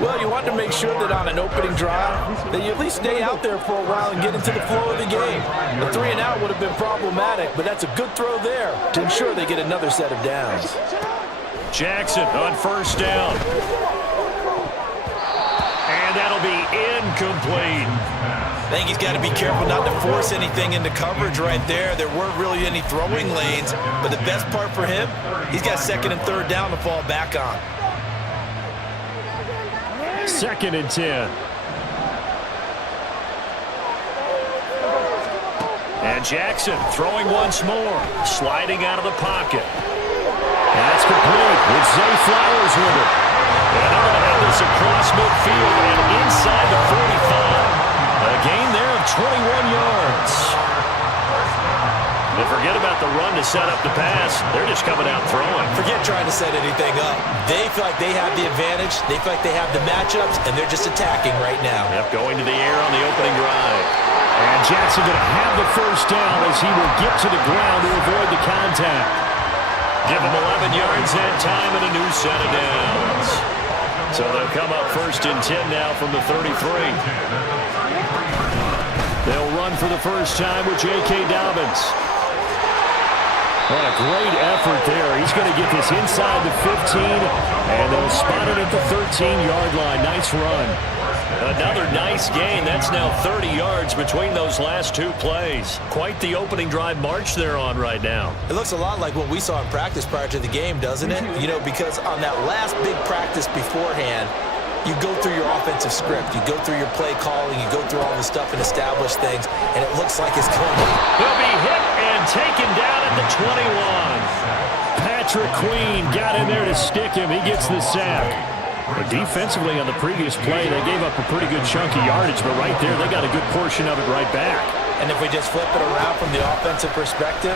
Well, you want to make sure that on an opening drive that you at least stay out there for a while and get into the flow of the game. The 3 and out would have been problematic, but that's a good throw there to ensure they get another set of downs. Jackson on first down. And that'll be incomplete. I think he's got to be careful not to force anything into coverage right there. There weren't really any throwing lanes, but the best part for him, he's got 2nd and 3rd down to fall back on. 2nd and 10. And Jackson throwing once more, sliding out of the pocket. That's complete with Zay Flowers with it. And they're going to have this across midfield the run to set up the pass. They're just coming out throwing. Forget trying to set anything up. They feel like they have the advantage. They feel like they have the matchups, and they're just attacking right now. Yep, going to the air on the opening drive. And Jackson going to have the first down as he will get to the ground to avoid the contact. Give him 11 yards that time and a new set of downs. So they'll come up 1st and 10 now from the 33. They'll run for the first time with J.K. Dobbins. What a great effort there. He's going to get this inside the 15, and they'll spot it at the 13-yard line. Nice run. Another nice gain. That's now 30 yards between those last two plays. Quite the opening drive march they're on right now. It looks a lot like what we saw in practice prior to the game, doesn't it? You know, because on that last big practice beforehand, you go through your offensive script. You go through your play calling. You go through all the stuff and establish things, and it looks like it's going to be. He'll be hit and taken down at the 21. Patrick Queen got in there to stick him. He gets the sack. But defensively on the previous play, they gave up a pretty good chunk of yardage, but right there, they got a good portion of it right back. And if we just flip it around from the offensive perspective,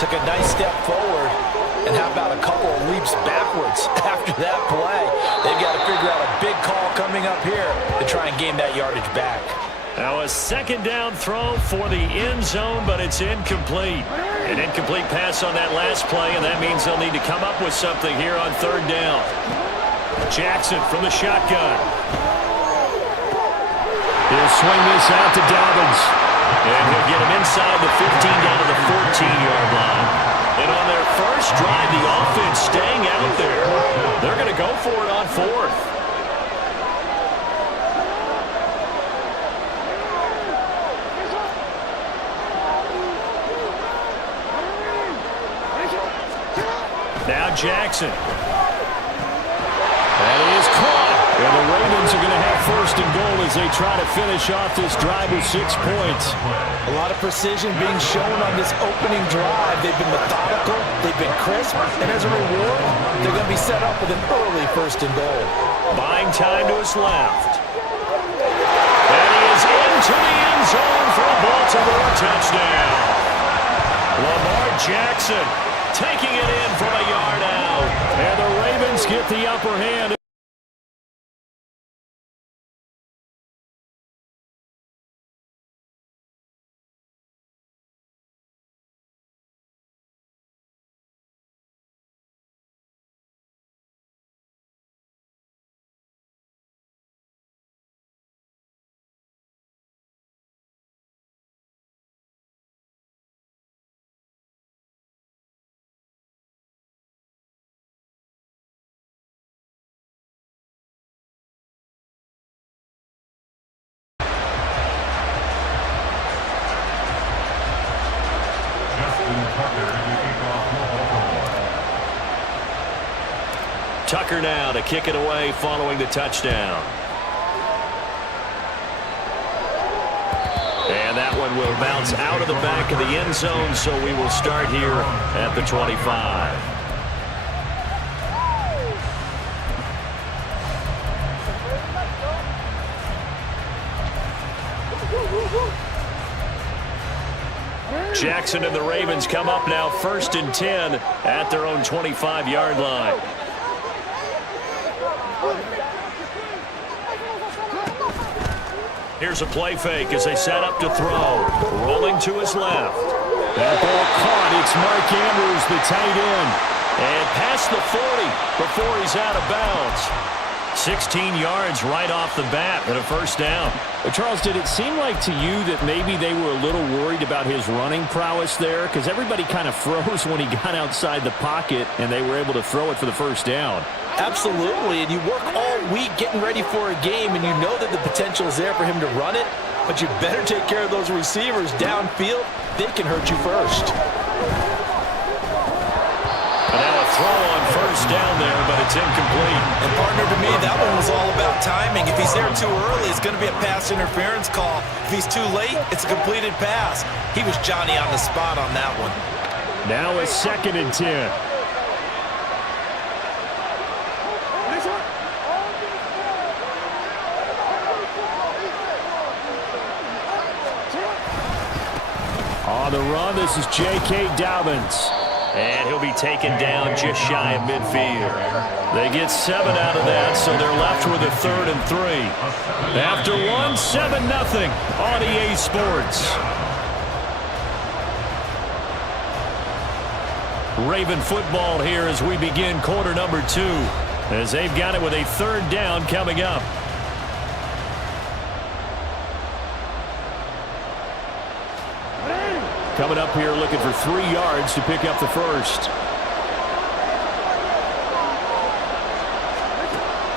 took a nice step forward, and how about a couple of leaps backwards after that play? They've got to figure out a big call coming up here to try and gain that yardage back. Now a second down throw for the end zone, but it's incomplete. An incomplete pass on that last play, and that means they'll need to come up with something here on 3rd down. Jackson from the shotgun. He'll swing this out to Dobbins. And he'll get him inside the 15 down to the 14-yard line. And on their first drive, the offense staying out there. They're going to go for it on 4th. Now Jackson. That is caught. And the Ravens are going to have 1st and goal as they try to finish off this drive with 6 points. A lot of precision being shown on this opening drive. They've been methodical. They've been crisp. And as a reward, they're going to be set up with an early 1st and goal. Buying time to his left. And he is into the end zone for a Baltimore touchdown. Lamar Jackson taking it in from a yard out. And the Ravens get the upper hand. Tucker now to kick it away following the touchdown. And that one will bounce out of the back of the end zone, so we will start here at the 25. Jackson and the Ravens come up now 1st and 10 at their own 25-yard line. Here's a play fake as they set up to throw. Rolling to his left. That ball caught. It's Mark Andrews, the tight end. And past the 40 before he's out of bounds. 16 yards right off the bat and a 1st down. But Charles, did it seem like to you that maybe they were a little worried about his running prowess there? Because everybody kind of froze when he got outside the pocket and they were able to throw it for the 1st down. Absolutely, and you work all week getting ready for a game, and you know that the potential is there for him to run it, but you better take care of those receivers downfield. They can hurt you first. And now a throw on 1st down there, but it's incomplete. And partner, to me, that one was all about timing. If he's there too early, it's going to be a pass interference call. If he's too late, it's a completed pass. He was Johnny on the spot on that one. Now a 2nd and 10. On the run, this is J.K. Dobbins. And he'll be taken down just shy of midfield. They get 7 out of that, so they're left with a 3rd and 3. After 1, 7-0 on EA Sports. Raven football here as we begin quarter number 2, as they've got it with a 3rd down coming up. Coming up here looking for 3 yards to pick up the first.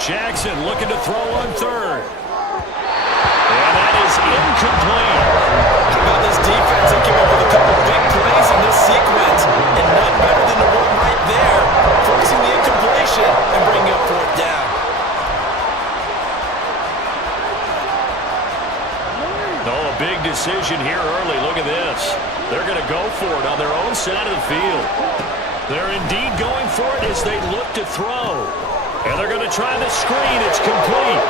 Jackson looking to throw on 3rd. And that is incomplete. How about this defense? They came up with a couple big plays in this sequence, and none better than the one right there, forcing the incompletion and bringing up 4th down. Oh, a big decision here early. Look at this. They're going to go for it on their own side of the field. They're indeed going for it as they look to throw. And they're going to try the screen. It's complete.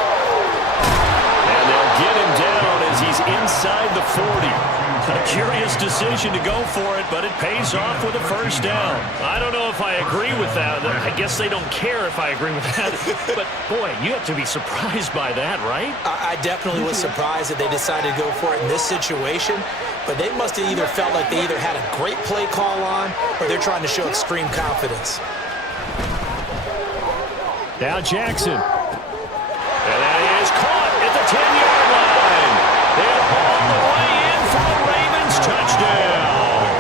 And they'll get him down as he's inside the 40. A curious decision to go for it, but it pays off with a 1st down. I don't know if I agree with that. I guess they don't care if I agree with that. But, boy, you have to be surprised by that, right? I definitely was surprised that they decided to go for it in this situation, but they must have either felt like they either had a great play call on or they're trying to show extreme confidence. Now Jackson. And that is caught at the 10-yard line. They're all the way in for the Ravens touchdown.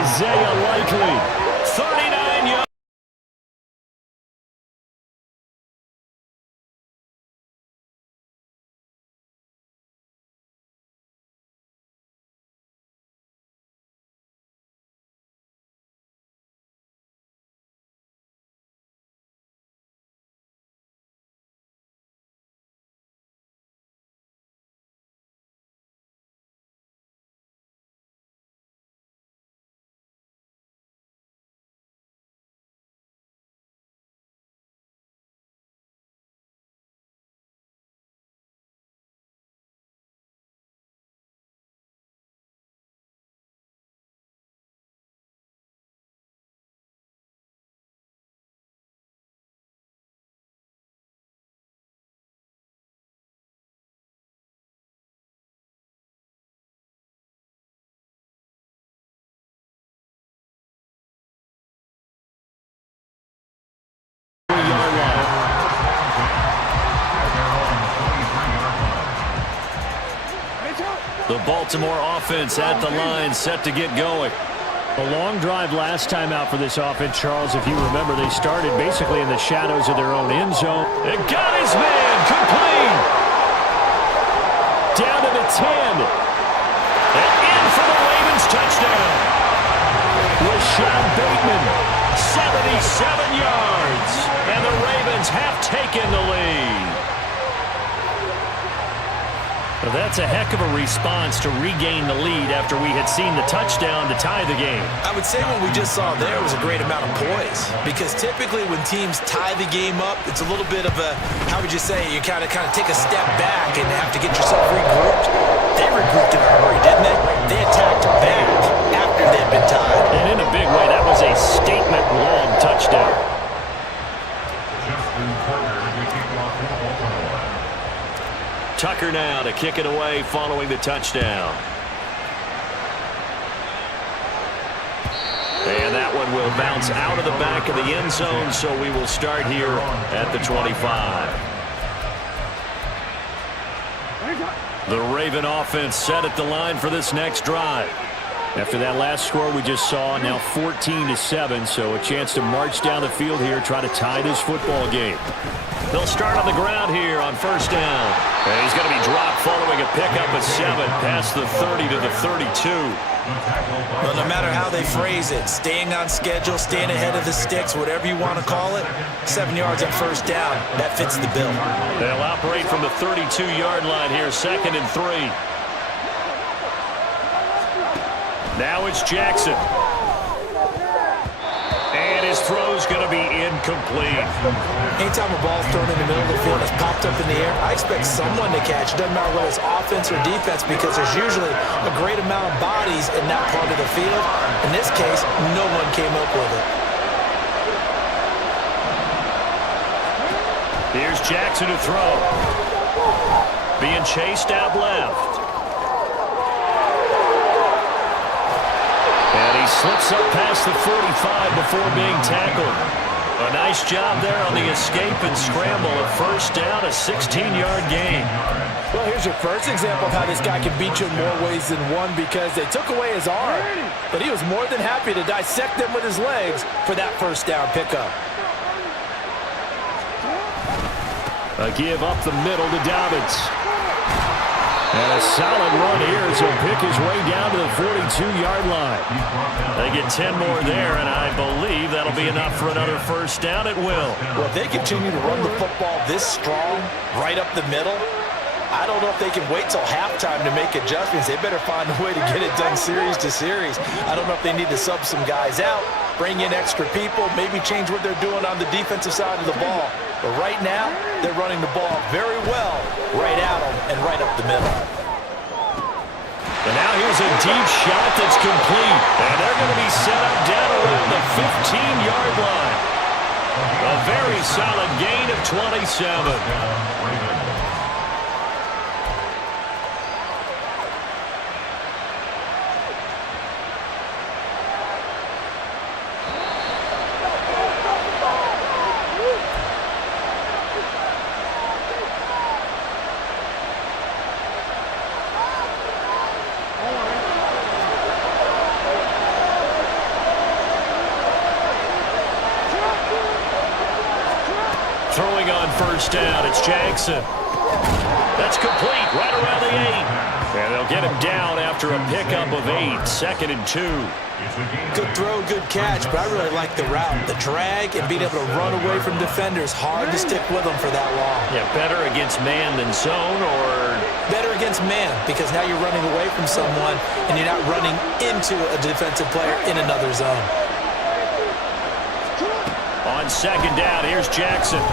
Isaiah Likely. 39 yards. The Baltimore offense at the line, set to get going. A long drive last time out for this offense, Charles. If you remember, they started basically in the shadows of their own end zone. They got his man, complete. Down to the 10. And in for the Ravens touchdown. Rashad Bateman. 77 yards. And the Ravens have taken the lead. Well, that's a heck of a response to regain the lead after we had seen the touchdown to tie the game. I would say what we just saw there was a great amount of poise, because typically when teams tie the game up, it's a little bit of a, how would you say, you kind of take a step back and have to get yourself regrouped. They regrouped in a hurry, didn't they? They attacked back after they'd been tied. And in a big way, that was a statement-long touchdown. Tucker now to kick it away following the touchdown. And that one will bounce out of the back of the end zone, so we will start here at the 25. The Raven offense set at the line for this next drive. After that last score we just saw, now 14-7, so a chance to march down the field here, try to tie this football game. They'll start on the ground here on 1st down. And he's going to be dropped following a pickup at 7, past the 30 to the 32. Well, no matter how they phrase it, staying on schedule, staying ahead of the sticks, whatever you want to call it, 7 yards on 1st down, that fits the bill. They'll operate from the 32-yard line here, 2nd and 3. Now it's Jackson. And his his throw's going to be incomplete. Anytime a ball's thrown in the middle of the field, it's popped up in the air, I expect someone to catch. It doesn't matter whether it's offense or defense, because there's usually a great amount of bodies in that part of the field. In this case, no one came up with it. Here's Jackson to throw. Being chased out left. And he slips up past the 45 before being tackled. A nice job there on the escape and scramble. A first down, a 16-yard gain. Well, here's your first example of how this guy can beat you in more ways than one, because they took away his arm, but he was more than happy to dissect them with his legs for that first down pickup. A give up the middle to Dobbins. And a solid run here as he'll pick his way down to the 42-yard line. They get 10 more there, and I believe that'll be enough for another first down. It will. Well, if they continue to run the football this strong, right up the middle, I don't know if they can wait till halftime to make adjustments. They better find a way to get it done series to series. I don't know if they need to sub some guys out, bring in extra people, maybe change what they're doing on the defensive side of the ball. But right now, they're running the ball very well right at them and right up the middle. And now here's a deep shot that's complete. And they're going to be set up down around the 15-yard line. A very solid gain of 27. Throwing on first down, it's Jackson. That's complete, right around the 8. And they'll get him down after a pickup of 8, 2nd and 2. Good throw, good catch, but I really like the route. The drag and being able to run away from defenders, hard to stick with them for that long. Yeah, better against man than zone, or? Better against man, because now you're running away from someone and you're not running into a defensive player in another zone. On second down, here's Jackson.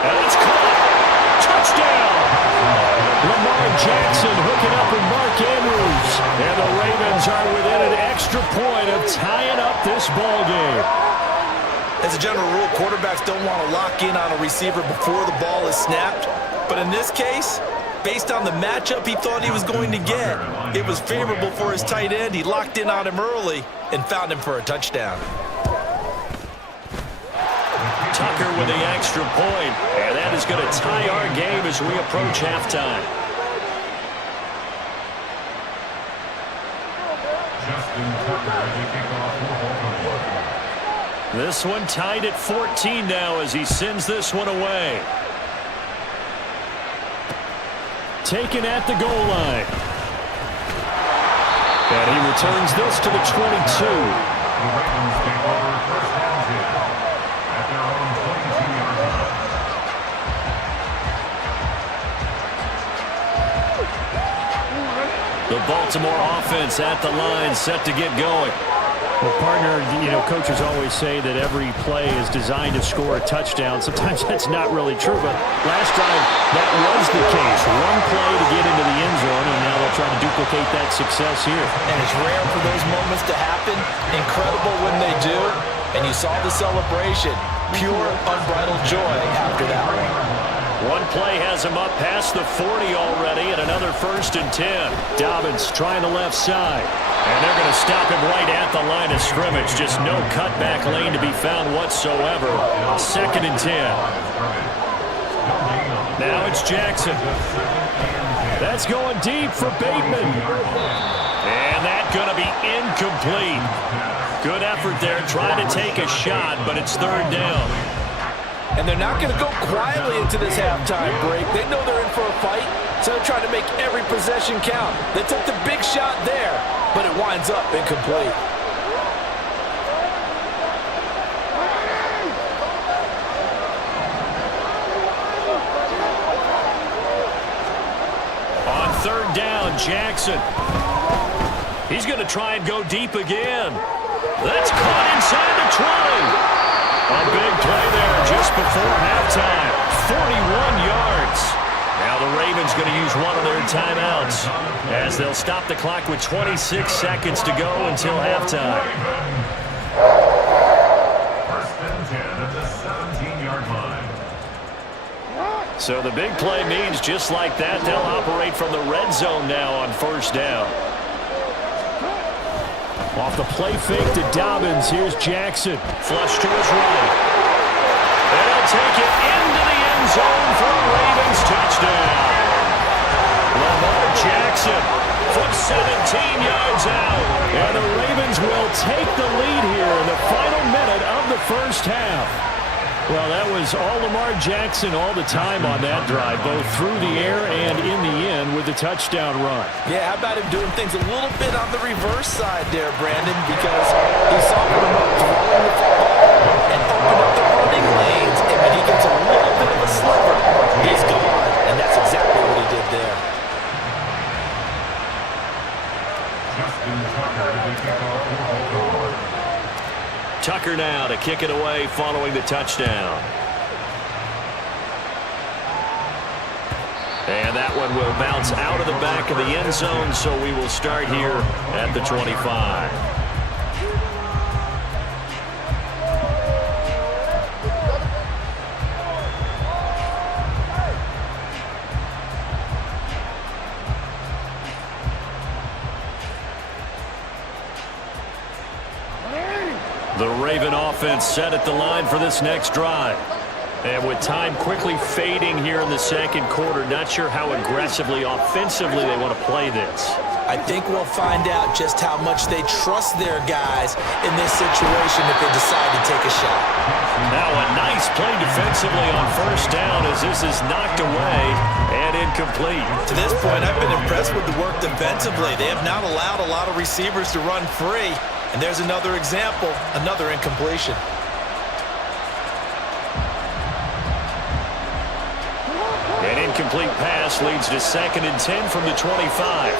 And it's caught. Touchdown! Lamar Jackson hooking up with Mark Andrews. And the Ravens are within an extra point of tying up this ball game. As a general rule, quarterbacks don't want to lock in on a receiver before the ball is snapped. But in this case, based on the matchup he thought he was going to get, it was favorable for his tight end. He locked in on him early and found him for a touchdown. Tucker with the extra point, and that is going to tie our game as we approach halftime. Justin Tucker, the kickoff for Baltimore. This one tied at 14 now as he sends this one away. Taken at the goal line. And he returns this to the 22. The Ravens take over first down 2 at their own 22-yard line. The Baltimore offense at the line, set to get going. Well, partner, coaches always say that every play is designed to score a touchdown. Sometimes that's not really true, but last drive, that was the case. One play to get into the end zone, and now they'll try to duplicate that success here. And it's rare for those moments to happen. Incredible when they do. And you saw the celebration. Pure, unbridled joy after that one. One play has him up past the 40 already, and another 1st and 10. Dobbins trying the left side. And they're going to stop him right at the line of scrimmage. Just no cutback lane to be found whatsoever. 2nd and 10. Now it's Jackson. That's going deep for Bateman. And that's going to be incomplete. Good effort there, trying to take a shot, but it's 3rd down. And they're not going to go quietly into this halftime break. They know they're in for a fight, so they're trying to make every possession count. They took the big shot there, but it winds up incomplete. On 3rd down, Jackson. He's going to try and go deep again. That's caught inside the 20. A big play there just before halftime. 41 yards. Now the Ravens going to use one of their timeouts as they'll stop the clock with 26 seconds to go until halftime. First and 10 at the 17-yard line. So the big play means just like that, they'll operate from the red zone now on first down. Off the play fake to Dobbins. Here's Jackson. Flush to his right. They'll take it into the end zone for a Ravens touchdown. Lamar Jackson from 17 yards out. And the Ravens will take the lead here in the final minute of the first half. Well, that was all Lamar Jackson all the time on that drive, both through the air and in the end with the touchdown run. Yeah, how about him doing things a little bit on the reverse side there, Brandon, because he saw him throwing the football and opened up the running lanes, and when he gets a little bit of a sliver, he's gone, and that's exactly what he did there. Justin Tucker to kick off the Baltimore. Tucker now to kick it away following the touchdown. And that one will bounce out of the back of the end zone, so we will start here at the 25. The Raven offense set at the line for this next drive. And with time quickly fading here in the second quarter, not sure how aggressively, offensively they want to play this. I think we'll find out just how much they trust their guys in this situation if they decide to take a shot. Now a nice play defensively on first down as this is knocked away and incomplete. To this point, I've been impressed with the work defensively. They have not allowed a lot of receivers to run free. And there's another example, another incompletion. An incomplete pass leads to 2nd and 10 from the 25.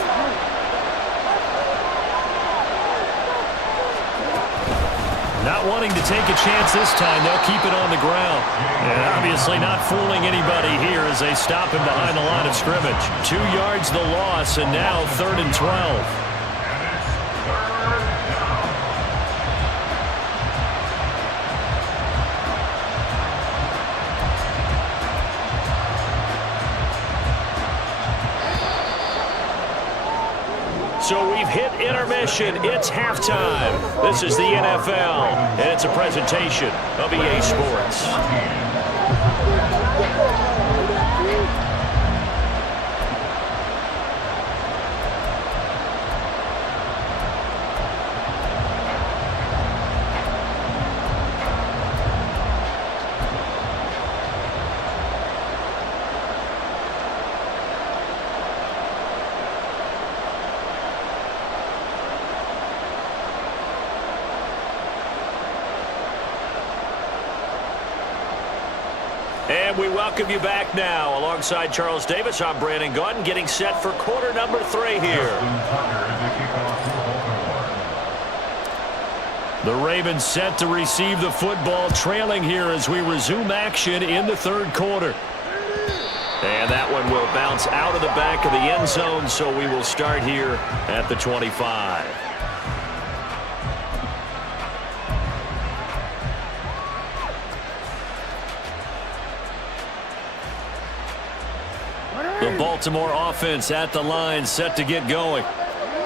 Not wanting to take a chance this time, they'll keep it on the ground. And obviously not fooling anybody here as they stop him behind the line of scrimmage. 2 yards the loss, and now 3rd and 12. So we've hit intermission. It's halftime. This is the NFL, and it's a presentation of EA Sports. And we welcome you back now. Alongside Charles Davis, I'm Brandon Gaudin, getting set for quarter number 3 here. The Ravens set to receive the football, trailing here as we resume action in the 3rd quarter. And that one will bounce out of the back of the end zone, so we will start here at the 25. The Baltimore offense at the line, set to get going.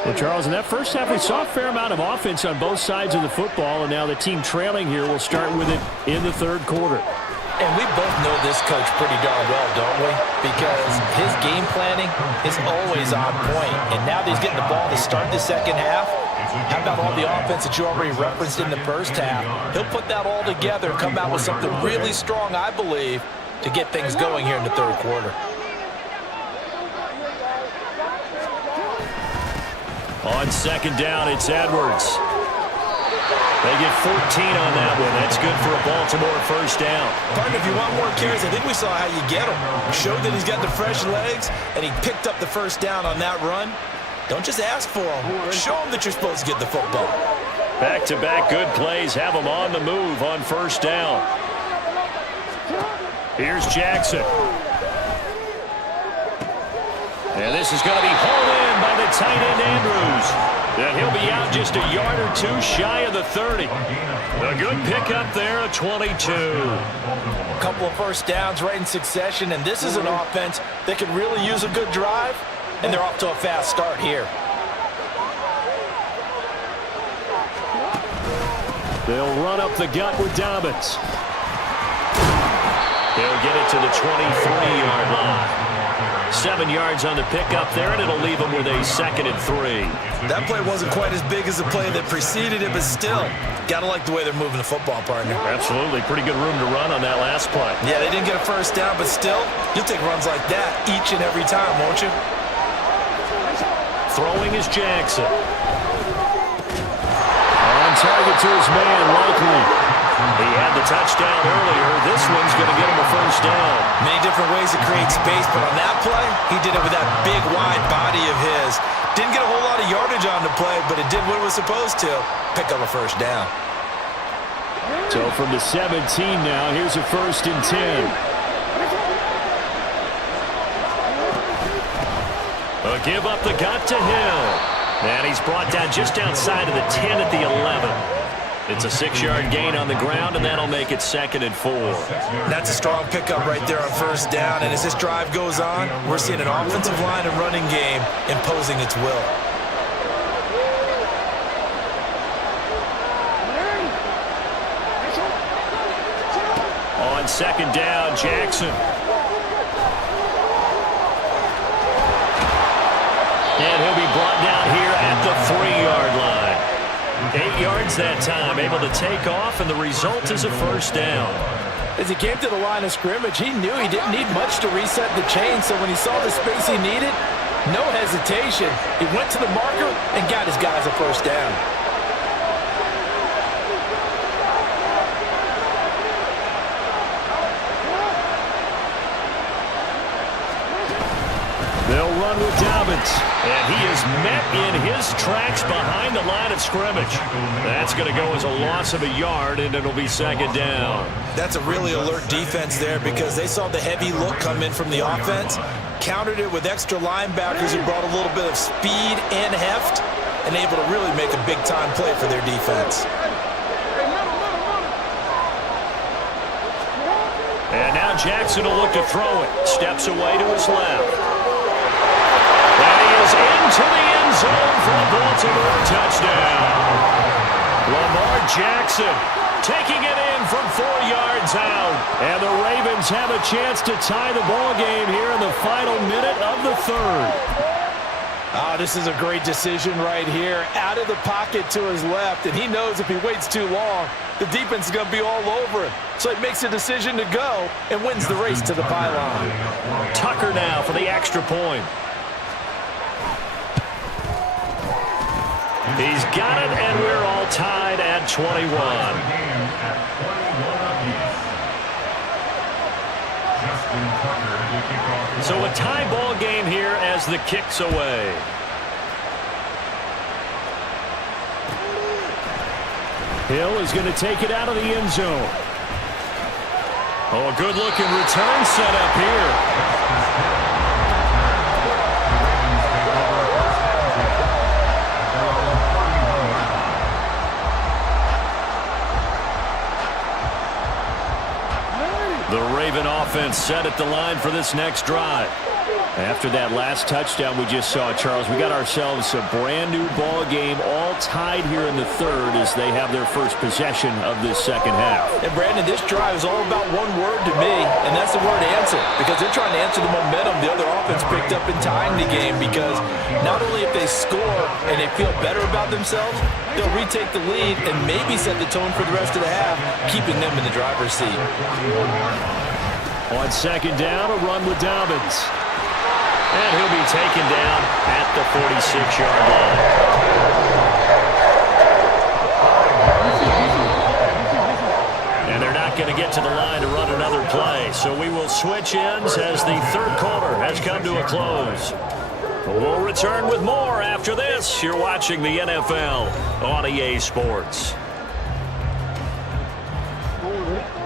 Well, Charles, in that first half, we saw a fair amount of offense on both sides of the football, and now the team trailing here will start with it in the 3rd quarter. And we both know this coach pretty darn well, don't we? Because his game planning is always on point. And now that he's getting the ball to start the second half, how about all the offense that you already referenced in the first half? He'll put that all together, come out with something really strong, I believe, to get things going here in the 3rd quarter. On 2nd down, it's Edwards. They get 14 on that one. That's good for a Baltimore first down. Partner, if you want more carries, I think we saw how you get him. Showed that he's got the fresh legs, and he picked up the first down on that run. Don't just ask for him. Show him that you're supposed to get the football. Back-to-back good plays have them on the move on first down. Here's Jackson. And this is going to be hauled in by the tight end Andrews. And he'll be out just a yard or two shy of the 30. A good pickup there, a 22. A couple of first downs right in succession, and this is an offense that could really use a good drive, and they're off to a fast start here. They'll run up the gut with Dobbins. They'll get it to the 23-yard line. 7 yards on the pickup there, and it'll leave them with a 2nd and 3. That play wasn't quite as big as the play that preceded it, but still, gotta like the way they're moving the football, partner. Absolutely. Pretty good room to run on that last play. Yeah, they didn't get a first down, but still, you'll take runs like that each and every time, won't you? Throwing is Jackson. On target to his man, Likely. He had the touchdown earlier. This one's going to get him a first down. Many different ways to create space, but on that play, he did it with that big, wide body of his. Didn't get a whole lot of yardage on the play, but it did what it was supposed to. Pick up a first down. So from the 17 now, here's a 1st and 10. A give up the gut to Hill. And he's brought down just outside of the 10 at the 11. It's a 6-yard gain on the ground, and that'll make it 2nd and 4. That's a strong pickup right there on first down, and as this drive goes on, we're seeing an offensive line and running game imposing its will. On 2nd down, Jackson. And he'll be brought down here at the 3-yard line. 8 yards that time, able to take off, and the result is a first down. As he came to the line of scrimmage, he knew he didn't need much to reset the chain, so when he saw the space he needed, no hesitation. He went to the marker and got his guys a first down. They'll run with Dobbins, and he is met in his tracks behind the line of scrimmage. That's going to go as a loss of a yard, and it'll be 2nd down. That's a really alert defense there because they saw the heavy look come in from the offense, countered it with extra linebackers who brought a little bit of speed and heft, and able to really make a big-time play for their defense. And now Jackson will look to throw it. Steps away to his left. Into the end zone for a Baltimore touchdown. Lamar Jackson taking it in from 4 yards out. And the Ravens have a chance to tie the ball game here in the final minute of the 3rd. This is a great decision right here. Out of the pocket to his left, and he knows if he waits too long, the defense is going to be all over him. So he makes a decision to go and wins the race to the pylon. Tucker now for the extra point. He's got it, and we're all tied at 21. So a tie ball game here as the kick's away. Hill is going to take it out of the end zone. Oh, a good-looking return set up here. The Raven offense set at the line for this next drive. After that last touchdown we just saw, Charles, we got ourselves a brand new ball game, all tied here in the 3rd as they have their first possession of this 2nd half. And Brandon, this drive is all about one word to me, and that's the word answer, because they're trying to answer the momentum the other offense picked up in tying the game, because not only if they score and they feel better about themselves, they'll retake the lead and maybe set the tone for the rest of the half, keeping them in the driver's seat. On 2nd down, a run with Dobbins. And he'll be taken down at the 46-yard line. And they're not going to get to the line to run another play. So we will switch ends as the 3rd quarter has come to a close. We'll return with more after this. You're watching the NFL on EA Sports.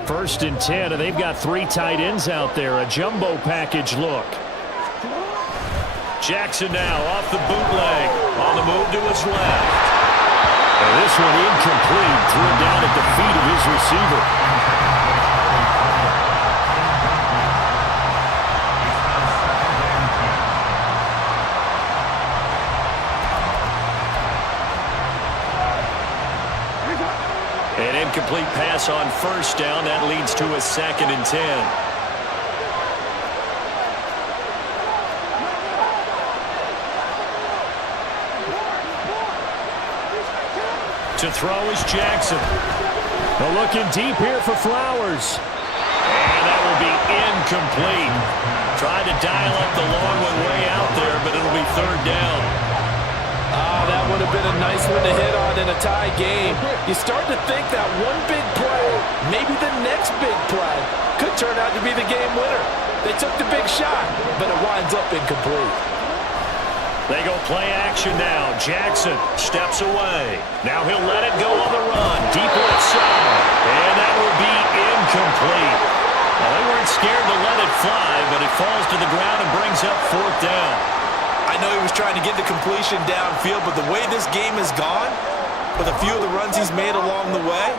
1st and 10, and they've got 3 tight ends out there. A jumbo package look. Jackson now off the bootleg. On the move to his left. And this one incomplete. Threw it down at the feet of his receiver. An incomplete pass on 1st down. That leads to a 2nd and 10. To throw is Jackson. Well, looking deep here for Flowers. And that will be incomplete. Tried to dial up the long one way out there, but it'll be 3rd down. That would have been a nice one to hit on in a tie game. You start to think that one big play, maybe the next big play, could turn out to be the game winner. They took the big shot, but it winds up incomplete. They go play action now. Jackson steps away. Now he'll let it go on the run. Deep left side. And that will be incomplete. Well, they weren't scared to let it fly, but it falls to the ground and brings up 4th down. I know he was trying to get the completion downfield, but the way this game has gone, with a few of the runs he's made along the way,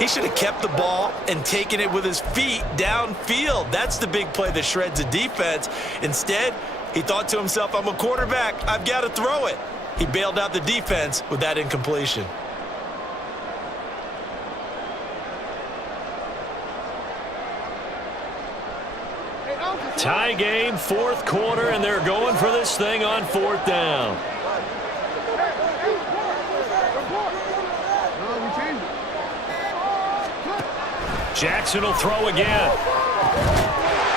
he should have kept the ball and taken it with his feet downfield. That's the big play that shreds a defense. Instead, he thought to himself, I'm a quarterback, I've got to throw it. He bailed out the defense with that incompletion. Tie game, 4th quarter, and they're going for this thing on 4th down. Jackson will throw again.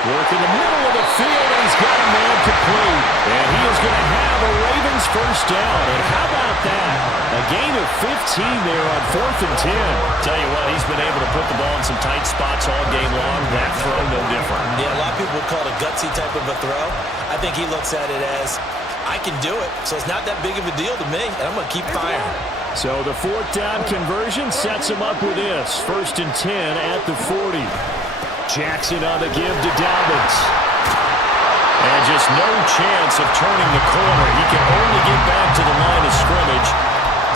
Work in the middle of the field, and he's got a man complete. And he is going to have a Ravens 1st down. And how about that? A gain of 15 there on 4th and 10. Tell you what, he's been able to put the ball in some tight spots all game long. That throw, no different. Yeah, a lot of people would call it a gutsy type of a throw. I think he looks at it as, I can do it, so it's not that big of a deal to me, and I'm going to keep firing. So the 4th down conversion sets him up with this. 1st and 10 at the 40. Jackson on the give to Dobbins. And just no chance of turning the corner. He can only get back to the line of scrimmage.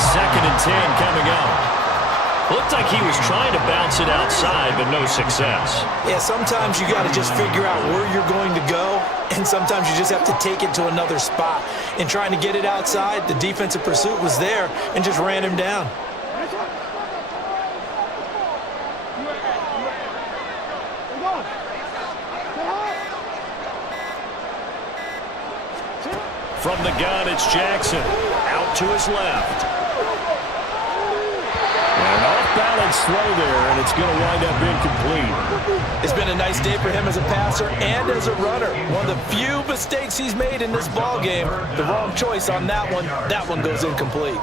2nd and 10 coming up. Looked like he was trying to bounce it outside, but no success. Yeah, sometimes you got to just figure out where you're going to go, and sometimes you just have to take it to another spot. In trying to get it outside, the defensive pursuit was there and just ran him down. From the gun, it's Jackson. Out to his left. An off-balance throw there, and it's going to wind up incomplete. It's been a nice day for him as a passer and as a runner. One of the few mistakes he's made in this ball game. The wrong choice on that one. That one goes incomplete.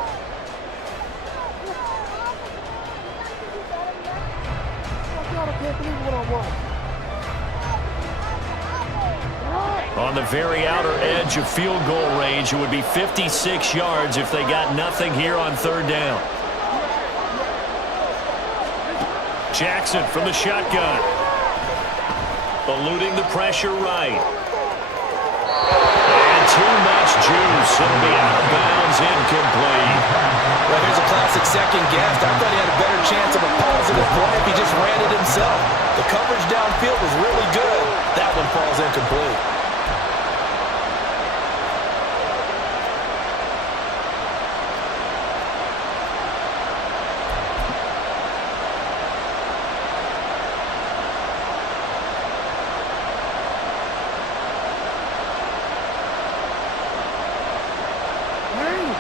On the very outer edge of field goal range, it would be 56 yards if they got nothing here on 3rd down. Jackson from the shotgun. Eluding the pressure right. And too much juice. It'll be out of bounds, incomplete. Well, here's a classic second guess. I thought he had a better chance of a positive play if he just ran it himself. The coverage downfield was really good. That one falls incomplete.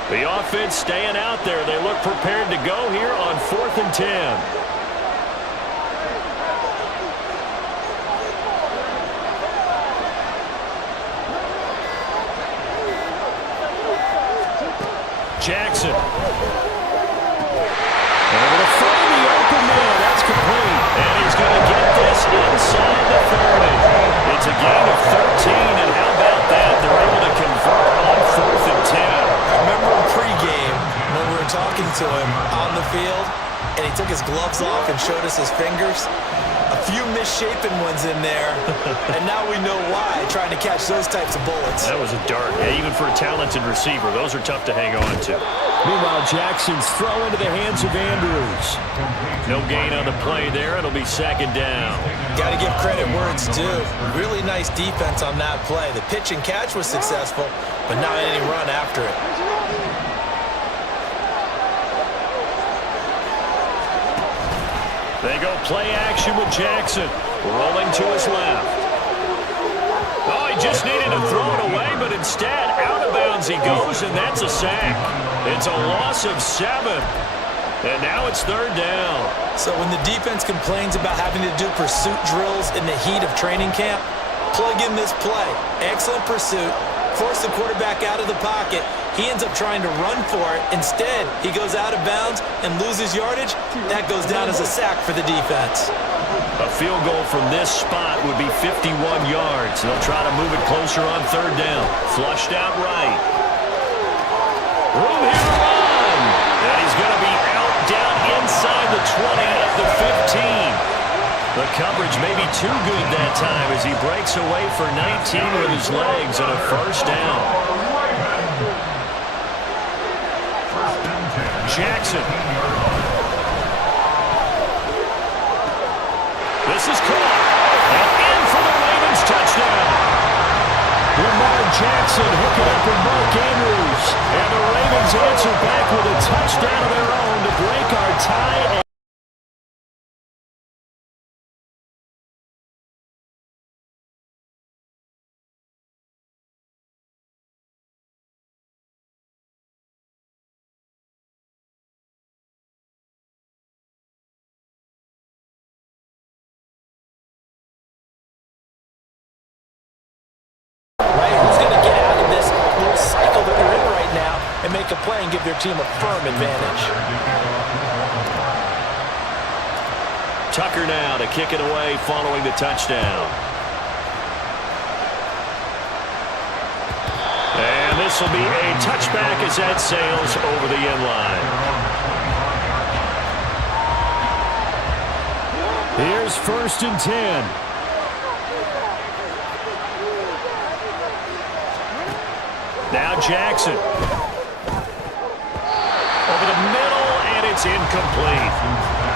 The offense staying out there. They look prepared to go here on 4th and 10. Jackson. Able to find the open man. That's complete. And he's going to get this inside the 30. It's a gain of 13, and how about that? They're able to convert on his gloves off and showed us his fingers. A few misshapen ones in there, and now we know why, trying to catch those types of bullets. That was a dart. Yeah, even for a talented receiver, those are tough to hang on to. Meanwhile, Jackson's throw into the hands of Andrews. No gain on the play there. It'll be second down. Got to give credit where it's due. Really nice defense on that play. The pitch and catch was successful, but not any run after it. They go play action with Jackson. Rolling to his left. Oh, he just needed to throw it away, but instead, out of bounds he goes, and that's a sack. It's a loss of 7. And now it's third down. So when the defense complains about having to do pursuit drills in the heat of training camp, plug in this play. Excellent pursuit. Force the quarterback out of the pocket. He ends up trying to run for it. Instead, he goes out of bounds and loses yardage. That goes down as a sack for the defense. A field goal from this spot would be 51 yards. They'll try to move it closer on third down. Flushed out right. Room here to run. And he's going to be out down inside the 20 at the 15. The coverage may be too good that time as he breaks away for 19 with his legs and a first down. Jackson. This is caught. And in for the Ravens touchdown. Lamar Jackson hooking up with Mark Andrews. And the Ravens answer back with a touchdown of their own to break our tie. And make a play and give their team a firm advantage. Tucker now to kick it away following the touchdown. And this will be a touchback as that sails over the end line. Here's first and 10. Now Jackson. Over the middle, and it's incomplete.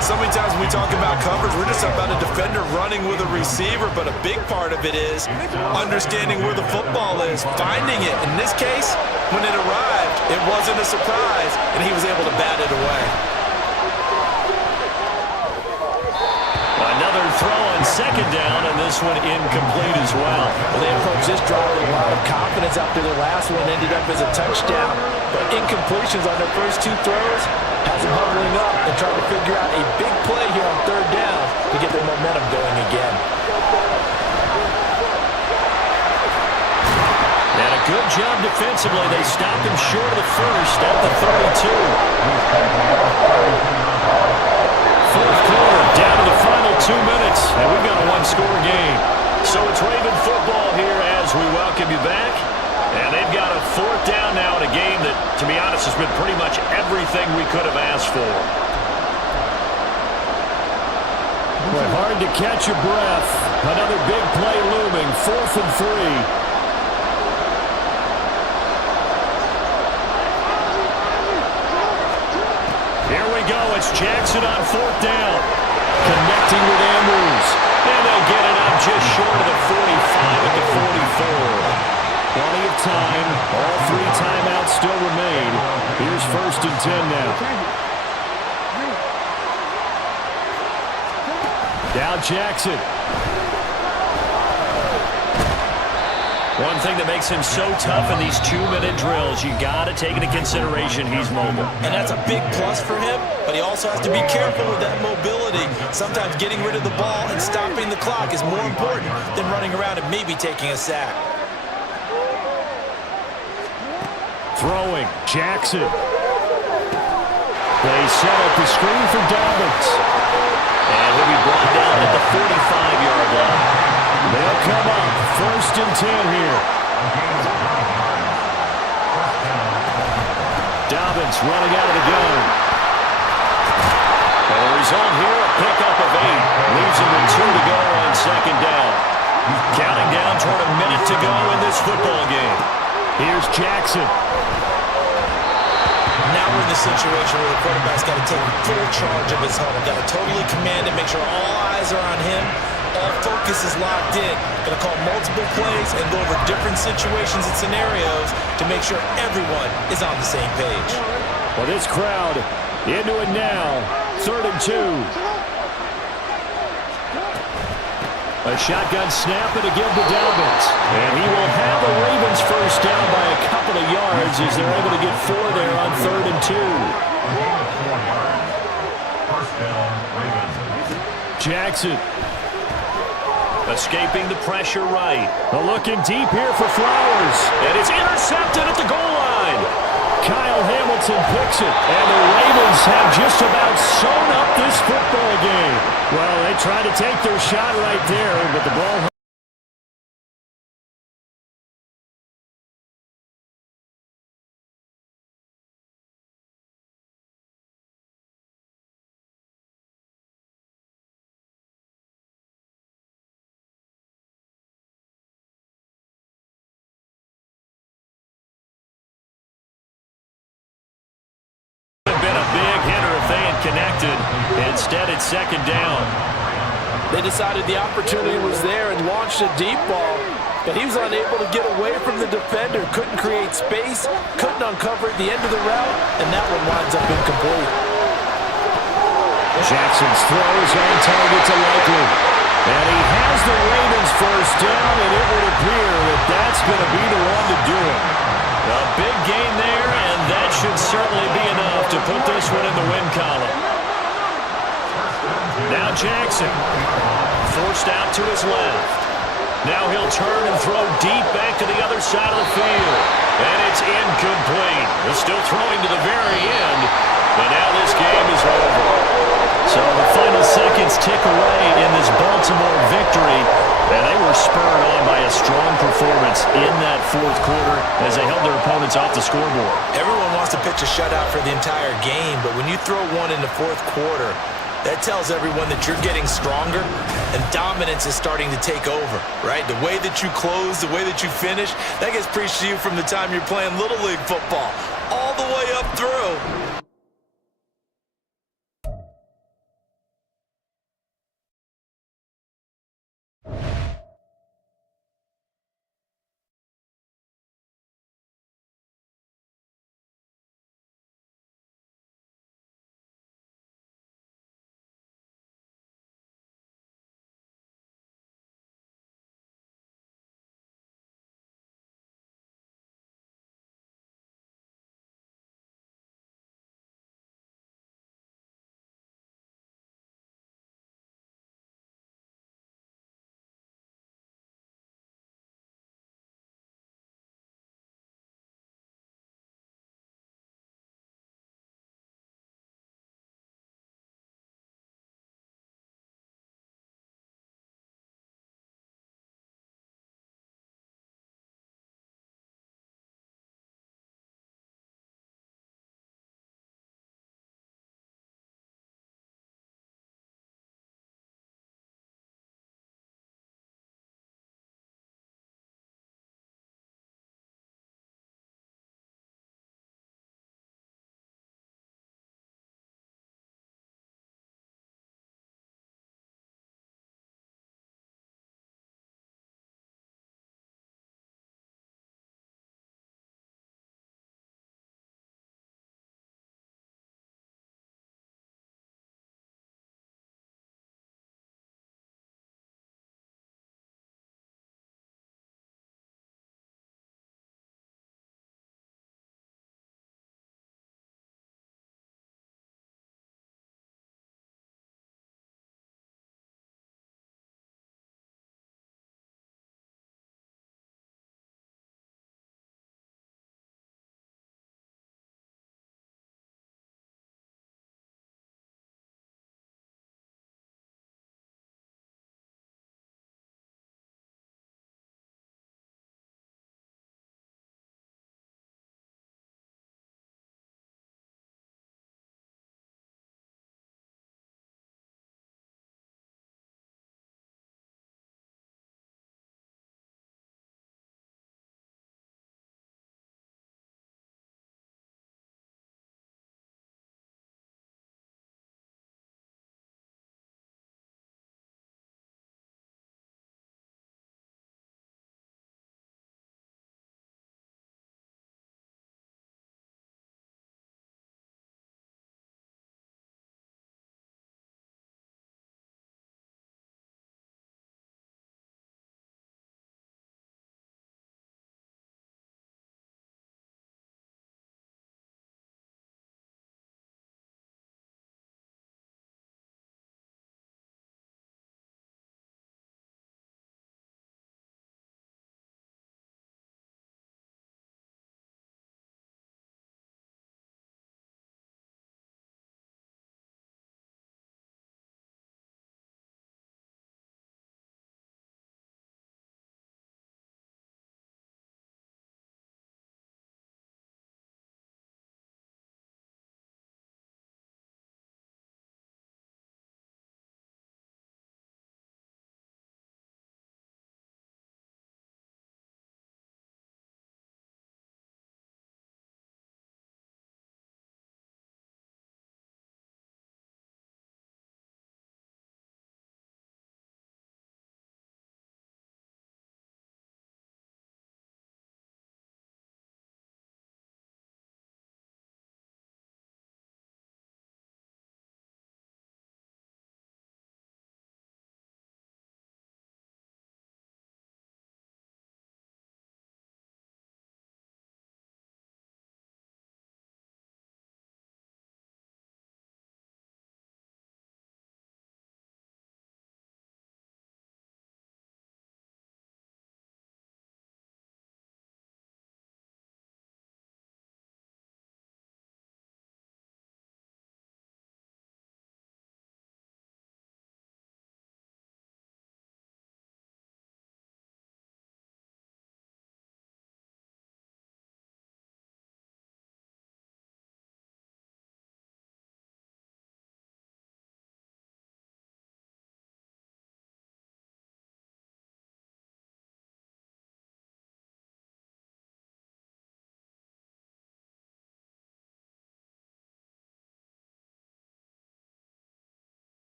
So many times when we talk about coverage, we're just talking about a defender running with a receiver, but a big part of it is understanding where the football is, finding it. In this case, when it arrived, it wasn't a surprise, and he was able to bat it away. Another throw on second down, and this one incomplete as well. Well, they approached this drive with a lot of confidence after their last one ended up as a touchdown. But incompletions on their first 2 throws has them huddling up and trying to figure out a big play here on third down to get their momentum going again. And a good job defensively. They stopped him short of the first at the 32. Fourth quarter, down to the final 2 minutes, and we've got a one-score game. So it's Raven football here as we welcome you back. And they've got a fourth down now in a game that, to be honest, has been pretty much everything we could have asked for. Boy, hard to catch your breath. Another big play looming, 4th and 3. Here we go. It's Jackson on 4th down. Connecting with Andrews. And they'll get it up just short of the 45 at the 44. Plenty of time. All 3 timeouts still remain. Here's first and 10 now. Now Jackson. One thing that makes him so tough in these 2-minute drills, you got to take into consideration he's mobile. And that's a big plus for him, but he also has to be careful with that mobility. Sometimes getting rid of the ball and stopping the clock is more important than running around and maybe taking a sack. Throwing, Jackson. They set up the screen for Dobbins. And he'll be brought down at the 45-yard line. They'll come up, first and 10 here. Dobbins running out of the gun. And the result here, a pickup of 8. Leaves him with 2 to go on second down. Counting down toward a minute to go in this football game. Here's Jackson. Now we're in the situation where the quarterback's got to take full charge of his huddle. Got to totally command it, make sure all eyes are on him. All focus is locked in. Going to call multiple plays and go over different situations and scenarios to make sure everyone is on the same page. Well, this crowd into it now. 3rd and 2. A shotgun snap and a give to Dobbins. And he will have the Ravens first down by a couple of yards as they're able to get 4 there on 3rd and 2. First down, Ravens. Jackson. Escaping the pressure right. Looking deep here for Flowers. And it's intercepted at the goal line. Kyle Hamilton picks it. And the Ravens have just about sewn up this football game. Well, they tried to take their shot right there, but the ball... Been a big hitter if they had connected. Instead, it's second down. They decided the opportunity was there and launched a deep ball, but he was unable to get away from the defender. Couldn't create space, couldn't uncover at the end of the route, and that one winds up incomplete. Jackson's throws on target to Likely. And he has the Ravens first down, and it would appear that that's going to be the one to do it. A big gain there, and that should certainly be enough to put this one in the win column. Now Jackson, forced out to his left. Now he'll turn and throw deep back to the other side of the field. And it's incomplete. They're still throwing to the very end, but now this game is over. So the final seconds tick away in this Baltimore victory. And they were spurred on by a strong performance in that 4th quarter as they held their opponents off the scoreboard. Everyone wants to pitch a shutout for the entire game, but when you throw one in the 4th quarter, that tells everyone that you're getting stronger and dominance is starting to take over, right? The way that you close, the way that you finish, that gets preached to you from the time you're playing Little League football all the way up through.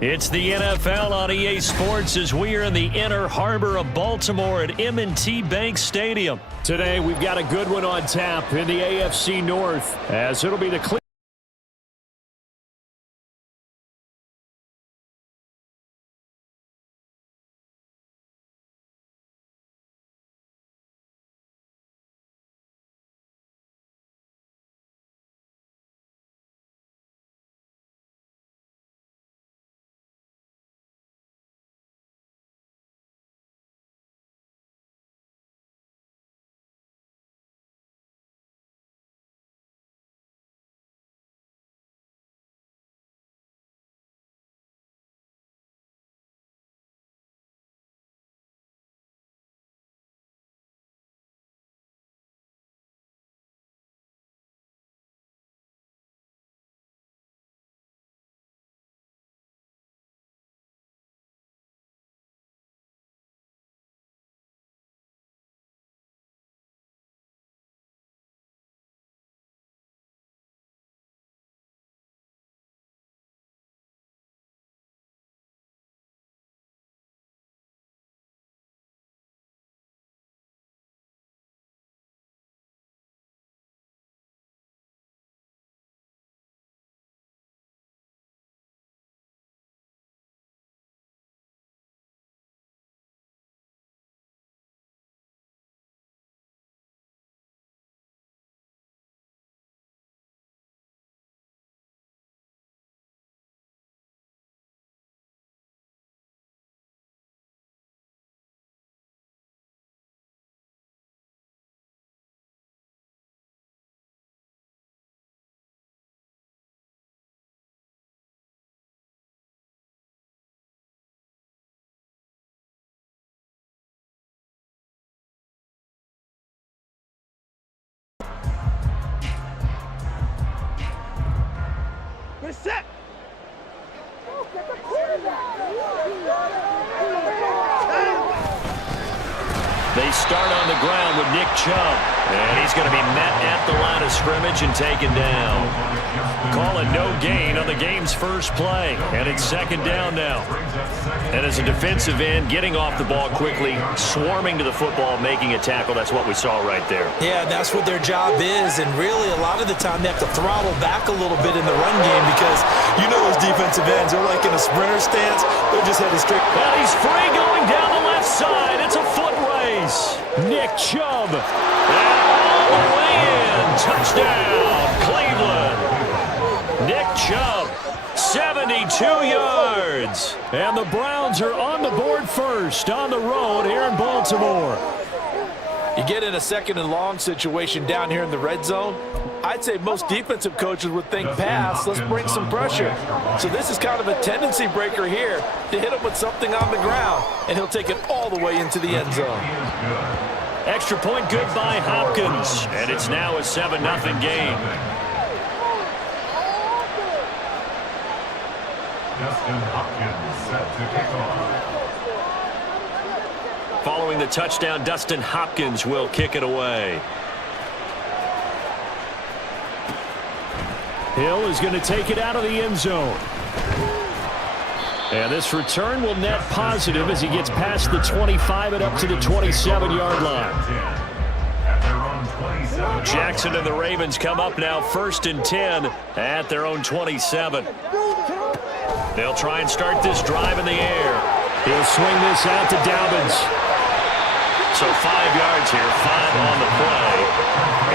It's the NFL on EA Sports as we are in the inner harbor of Baltimore at M&T Bank Stadium. Today, we've got a good one on tap in the AFC North, as it'll be the set. They start on the ground with Nick Chubb. And he's going to be met at the line of scrimmage and taken down. Call it no gain on the game's first play. And it's second down now. And as a defensive end, getting off the ball quickly, swarming to the football, making a tackle, that's what we saw right there. Yeah, that's what their job is. And really, a lot of the time, they have to throttle back a little bit in the run game because you know those defensive ends, they're like in a sprinter stance. They're just headed straight. Well, he's free going down the left side. It's a foot race. Nick Chubb. And all the way in. Touchdown, Cleveland. Nick Chubb, 72 yards. And the Browns are on the board first on the road here in Baltimore. You get in a second and long situation down here in the red zone, I'd say most defensive coaches would think pass, let's bring some pressure. So this is kind of a tendency breaker here to hit him with something on the ground, and he'll take it all the way into the end zone. Extra point good by Hopkins, and it's now a 7-0 game. Dustin Hopkins set to kick off. Following the touchdown, Dustin Hopkins will kick it away. Hill is going to take it out of the end zone. And this return will net positive as he gets past the 25 and up to the 27-yard line. At their own 26. Jackson and the Ravens come up now 1st and 10 at their own 27. They'll try and start this drive in the air. He'll swing this out to Dobbins. So 5 yards here, 5 on the play,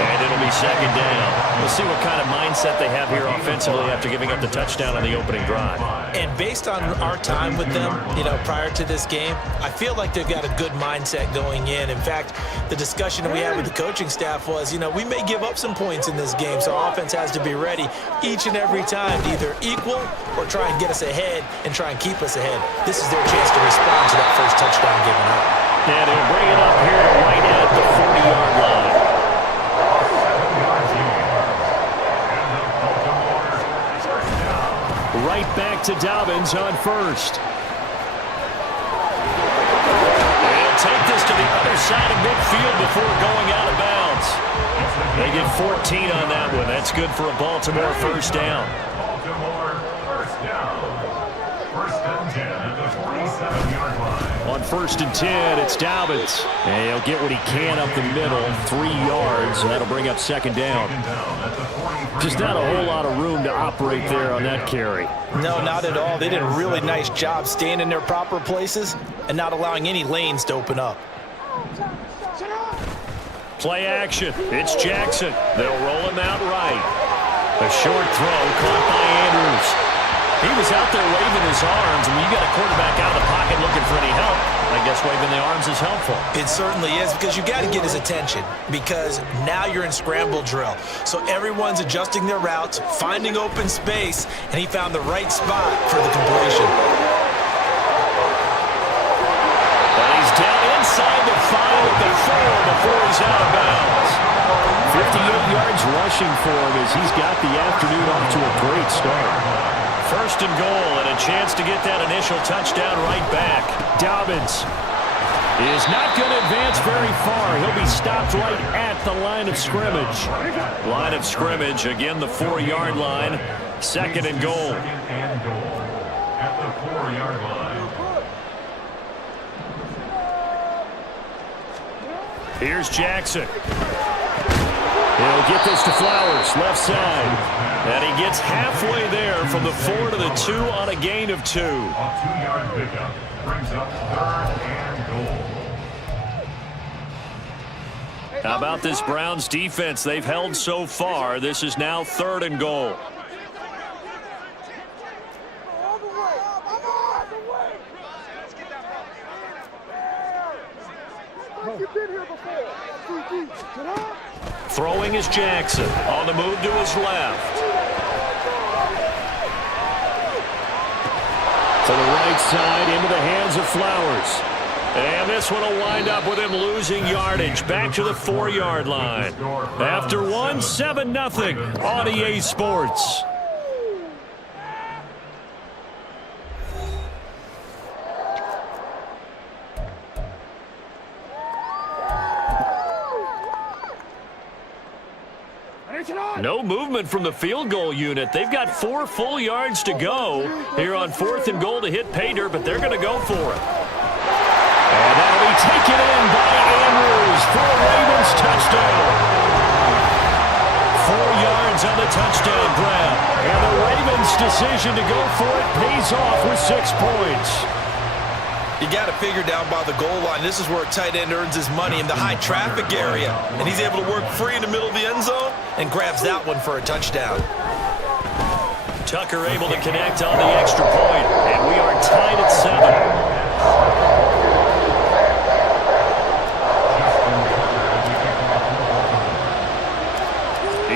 and it'll be 2nd down. We'll see what kind of mindset they have here offensively after giving up the touchdown on the opening drive. And based on our time with them, prior to this game, I feel like they've got a good mindset going in. In fact, the discussion that we had with the coaching staff was, we may give up some points in this game, so our offense has to be ready each and every time to either equal or try and get us ahead and try and keep us ahead. This is their chance to respond to that first touchdown given up. And he'll bring it up here right at the 40-yard line. Right back to Dobbins on 1st. They'll take this to the other side of midfield before going out of bounds. They get 14 on that one. That's good for a Baltimore 1st down. Baltimore 1st down. 1st and 10 at the 47-yard line. On 1st and 10, it's Dobbins. And he'll get what he can up the middle, 3 yards. That'll bring up 2nd down. Just not a whole lot of room to operate there on that carry. No, not at all. They did a really nice job staying in their proper places and not allowing any lanes to open up. Play action. It's Jackson. They'll roll him out right. A short throw caught by Andrews. He was out there waving his arms, and when you got a quarterback out of the pocket looking for any help, I guess waving the arms is helpful. It certainly is, because you got to get his attention, because now you're in scramble drill. So everyone's adjusting their routes, finding open space, and he found the right spot for the completion. And he's down inside the 5 at the 4 before he's out of bounds. 58 yards rushing for him as he's got the afternoon off to a great start. 1st and goal, and a chance to get that initial touchdown right back. Dobbins is not going to advance very far. He'll be stopped right at the line of scrimmage. Line of scrimmage, again the 4-yard line. 2nd and goal. 2nd and goal at the 4-yard line. Here's Jackson. He'll get this to Flowers, left side. And he gets halfway there from the 4 to the 2 on a gain of 2. A 2-yard pickup brings up 3rd and goal. How about this Browns defense they've held so far? This is now 3rd and goal. Throwing is Jackson. On the move to his left. To the right side, into the hands of Flowers. And this one will wind up with him losing yardage back to the 4-yard line. After one, 7-0 on EA Sports. No movement from the field goal unit. They've got 4 full yards to go here on 4th and goal to hit pay dirt, but they're going to go for it. And that'll be taken in by Andrews for a Ravens touchdown. 4 yards on the touchdown grab. And the Ravens' decision to go for it pays off with 6 points. You got to figure down by the goal line. This is where a tight end earns his money, in the high traffic area. And he's able to work free in the middle of the end zone and grabs that one for a touchdown. Tucker able to connect on the extra point. And we are tied at 7.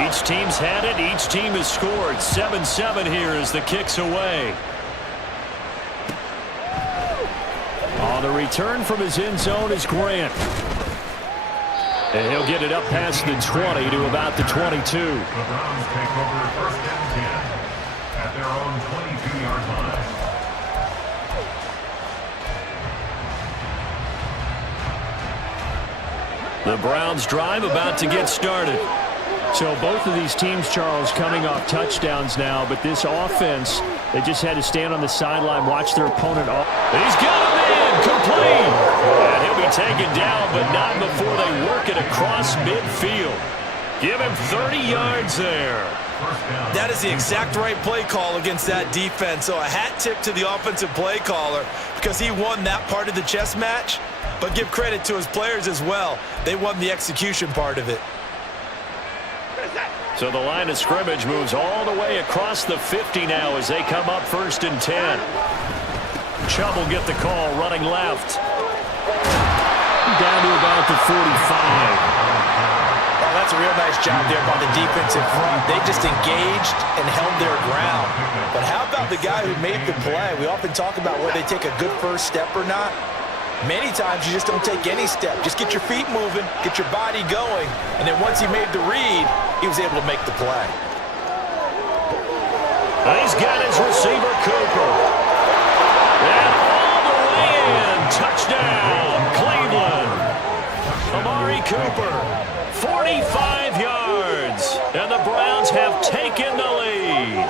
Each team's had it. Each team has scored. 7-7 here as the kick's away. On the return from his end zone is Grant. And he'll get it up past the 20 to about the 22. The Browns take over 1st and 10 at their own 22-yard line. The Browns drive about to get started. So both of these teams, Charles, coming off touchdowns now, but this offense, they just had to stand on the sideline, watch their opponent off. He's got him in, complete. And he'll be taken down, but not before they work it across midfield. Give him 30 yards there. That is the exact right play call against that defense. So a hat tip to the offensive play caller because he won that part of the chess match. But give credit to his players as well. They won the execution part of it. So the line of scrimmage moves all the way across the 50 now as they come up 1st and 10. Chubb will get the call running left. Down to about the 45. Oh, that's a real nice job there by the defensive front. They just engaged and held their ground. But how about the guy who made the play? We often talk about whether they take a good first step or not. Many times you just don't take any step. Just get your feet moving, get your body going, and then once he made the read, he was able to make the play. He's got his receiver, Cooper. And all the way in. Touchdown, Cleveland. Amari Cooper, 45 yards. And the Browns have taken the lead.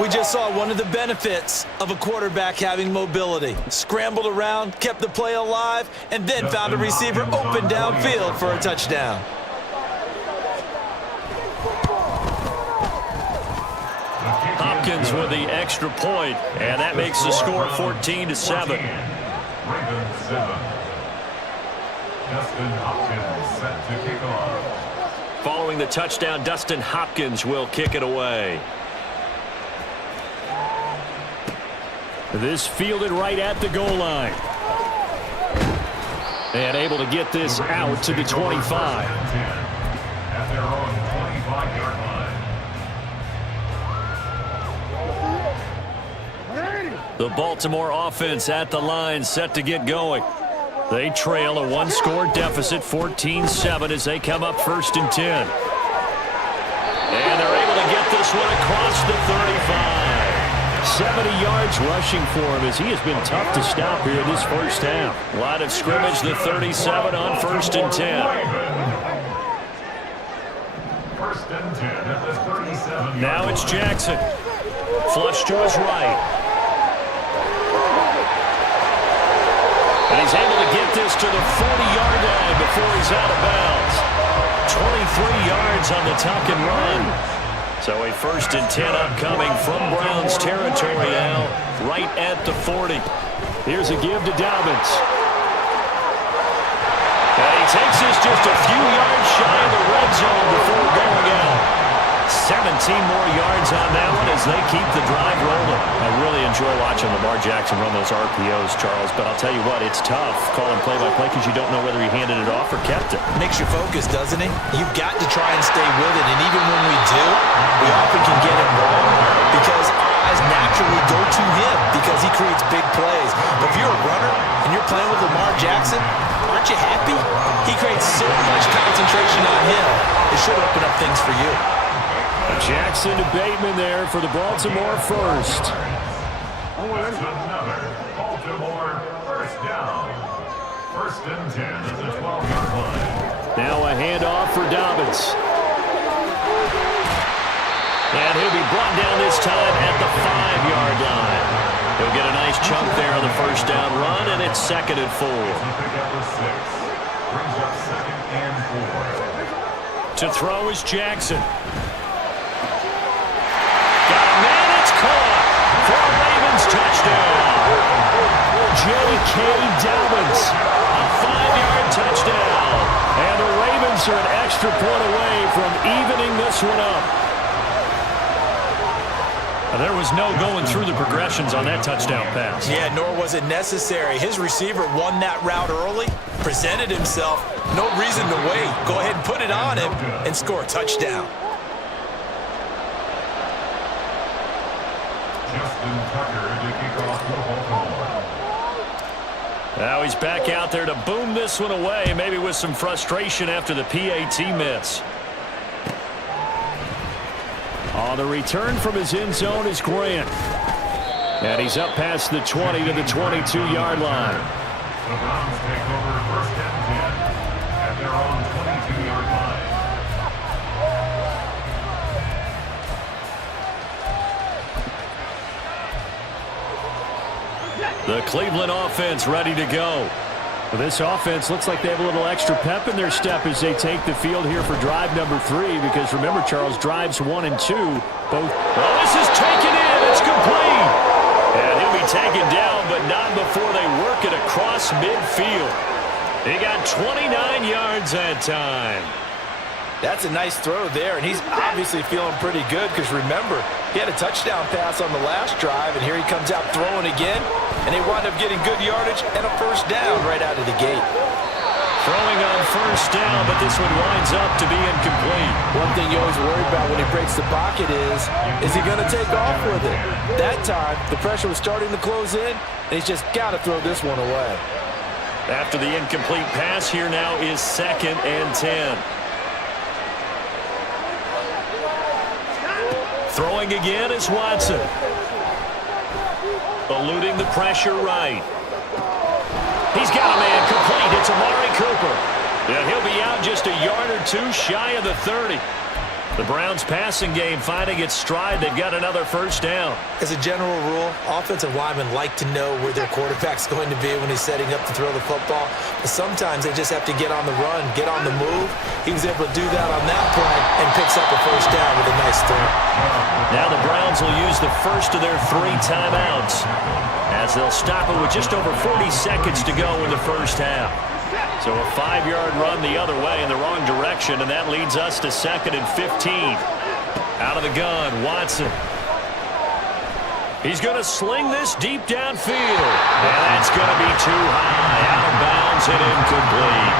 We just saw one of the benefits of a quarterback having mobility. Scrambled around, kept the play alive, and then found a receiver open downfield for a touchdown. Hopkins with the extra point, and that makes the score 14-7. Ravens 7. Dustin Hopkins set to kick off. Following the touchdown, Dustin Hopkins will kick it away. This fielded right at the goal line. And able to get this out to the 25. At their own 25-yard line. The Baltimore offense at the line, set to get going. They trail a one-score deficit, 14-7, as they come up 1st and 10. And they're able to get this one across the 35. 70 yards rushing for him as he has been tough to stop here this first half. Line of scrimmage, the 37 on 1st and 10. 1st and 10 at the 37. Now it's Jackson. Flush to his right. And he's able to get this to the 40-yard line before he's out of bounds. 23 yards on the tuck and run. So a 1st and 10 upcoming from Browns territory now, right at the 40. Here's a give to Dobbins. And he takes this just a few yards shy of the red zone before going out. 17 more yards on that one as they keep the drive rolling. I really enjoy watching Lamar Jackson run those RPOs, Charles, but I'll tell you what, it's tough calling play-by-play because you don't know whether he handed it off or kept it. Makes you focus, doesn't it? You've got to try and stay with it, and even when we do, we often can get it wrong because our eyes naturally go to him because he creates big plays. But if you're a runner and you're playing with Lamar Jackson, aren't you happy? He creates so much concentration on him. It should open up things for you. Jackson to Bateman there for the Baltimore first. That's another Baltimore first down. 1st and 10 at the 12-yard line. Now a handoff for Dobbins. And he'll be brought down this time at the 5-yard line. He'll get a nice chunk there on the first down run, and it's 2nd and 4. Pick up the 6. Brings up 2nd and 4. To throw is Jackson. Got a man, it's caught for a Ravens touchdown. J.K. Dobbins, a 5-yard touchdown. And the Ravens are an extra point away from evening this one up. There was no going through the progressions on that touchdown pass. Yeah, nor was it necessary. His receiver won that route early, presented himself. No reason to wait. Go ahead and put it on him and score a touchdown. Justin Tucker to kick off for Baltimore. Now he's back out there to boom this one away, maybe with some frustration after the PAT miss. On the return from his end zone is Grant. And he's up past the 20 to the 22-yard line. The Browns take over 1st and 10 at their own 22-yard line. The Cleveland offense ready to go. Well, this offense looks like they have a little extra pep in their step as they take the field here for drive number 3, because remember, Charles, drives 1 and 2 both. Well, this is taken in. It's complete. And he'll be taken down, but not before they work it across midfield. He got 29 yards that time. That's a nice throw there, and he's obviously feeling pretty good because, remember, he had a touchdown pass on the last drive, and here he comes out throwing again, and they wind up getting good yardage and a first down right out of the gate. Throwing on first down, but this one winds up to be incomplete. One thing you always worry about when he breaks the pocket is he going to take off with it? That time, the pressure was starting to close in, and he's just got to throw this one away. After the incomplete pass, here now is 2nd and 10. Throwing again is Watson. Eluding the pressure right. He's got a man complete. It's Amari Cooper. And he'll be out just a yard or 2 shy of the 30. The Browns passing game finding its stride. They've got another first down. As a general rule, offensive linemen like to know where their quarterback's going to be when he's setting up to throw the football. But sometimes they just have to get on the run, get on the move. He was able to do that on that play and picks up a first down with a nice throw. Now the Browns will use the first of their 3 timeouts as they'll stop it with just over 40 seconds to go in the first half. So a 5-yard run the other way in the wrong direction, and that leads us to 2nd and 15. Out of the gun, Watson. He's going to sling this deep downfield. And that's going to be too high. Out of bounds and incomplete.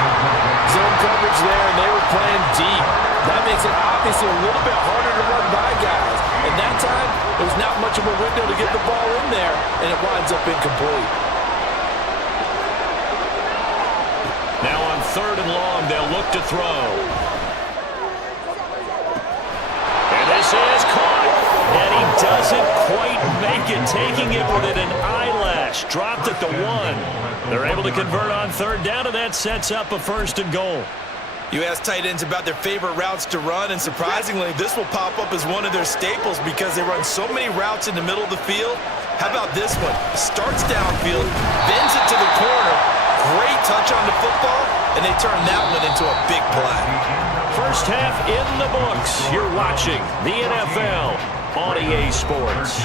Zone coverage there, and they were playing deep. That makes it obviously a little bit harder to run by guys. And that time, there was not much of a window to get the ball in there, and it winds up incomplete. Now on 3rd and long, they'll look to throw. And this is caught. And he doesn't quite make it, taking it within an eyelash. Dropped at the 1. They're able to convert on 3rd down, and that sets up a 1st and goal. You ask tight ends about their favorite routes to run, and surprisingly, this will pop up as one of their staples because they run so many routes in the middle of the field. How about this one? Starts downfield, bends it to the corner. Great touch on the football, and they turn that one into a big play. First half in the books. You're watching the NFL on EA Sports.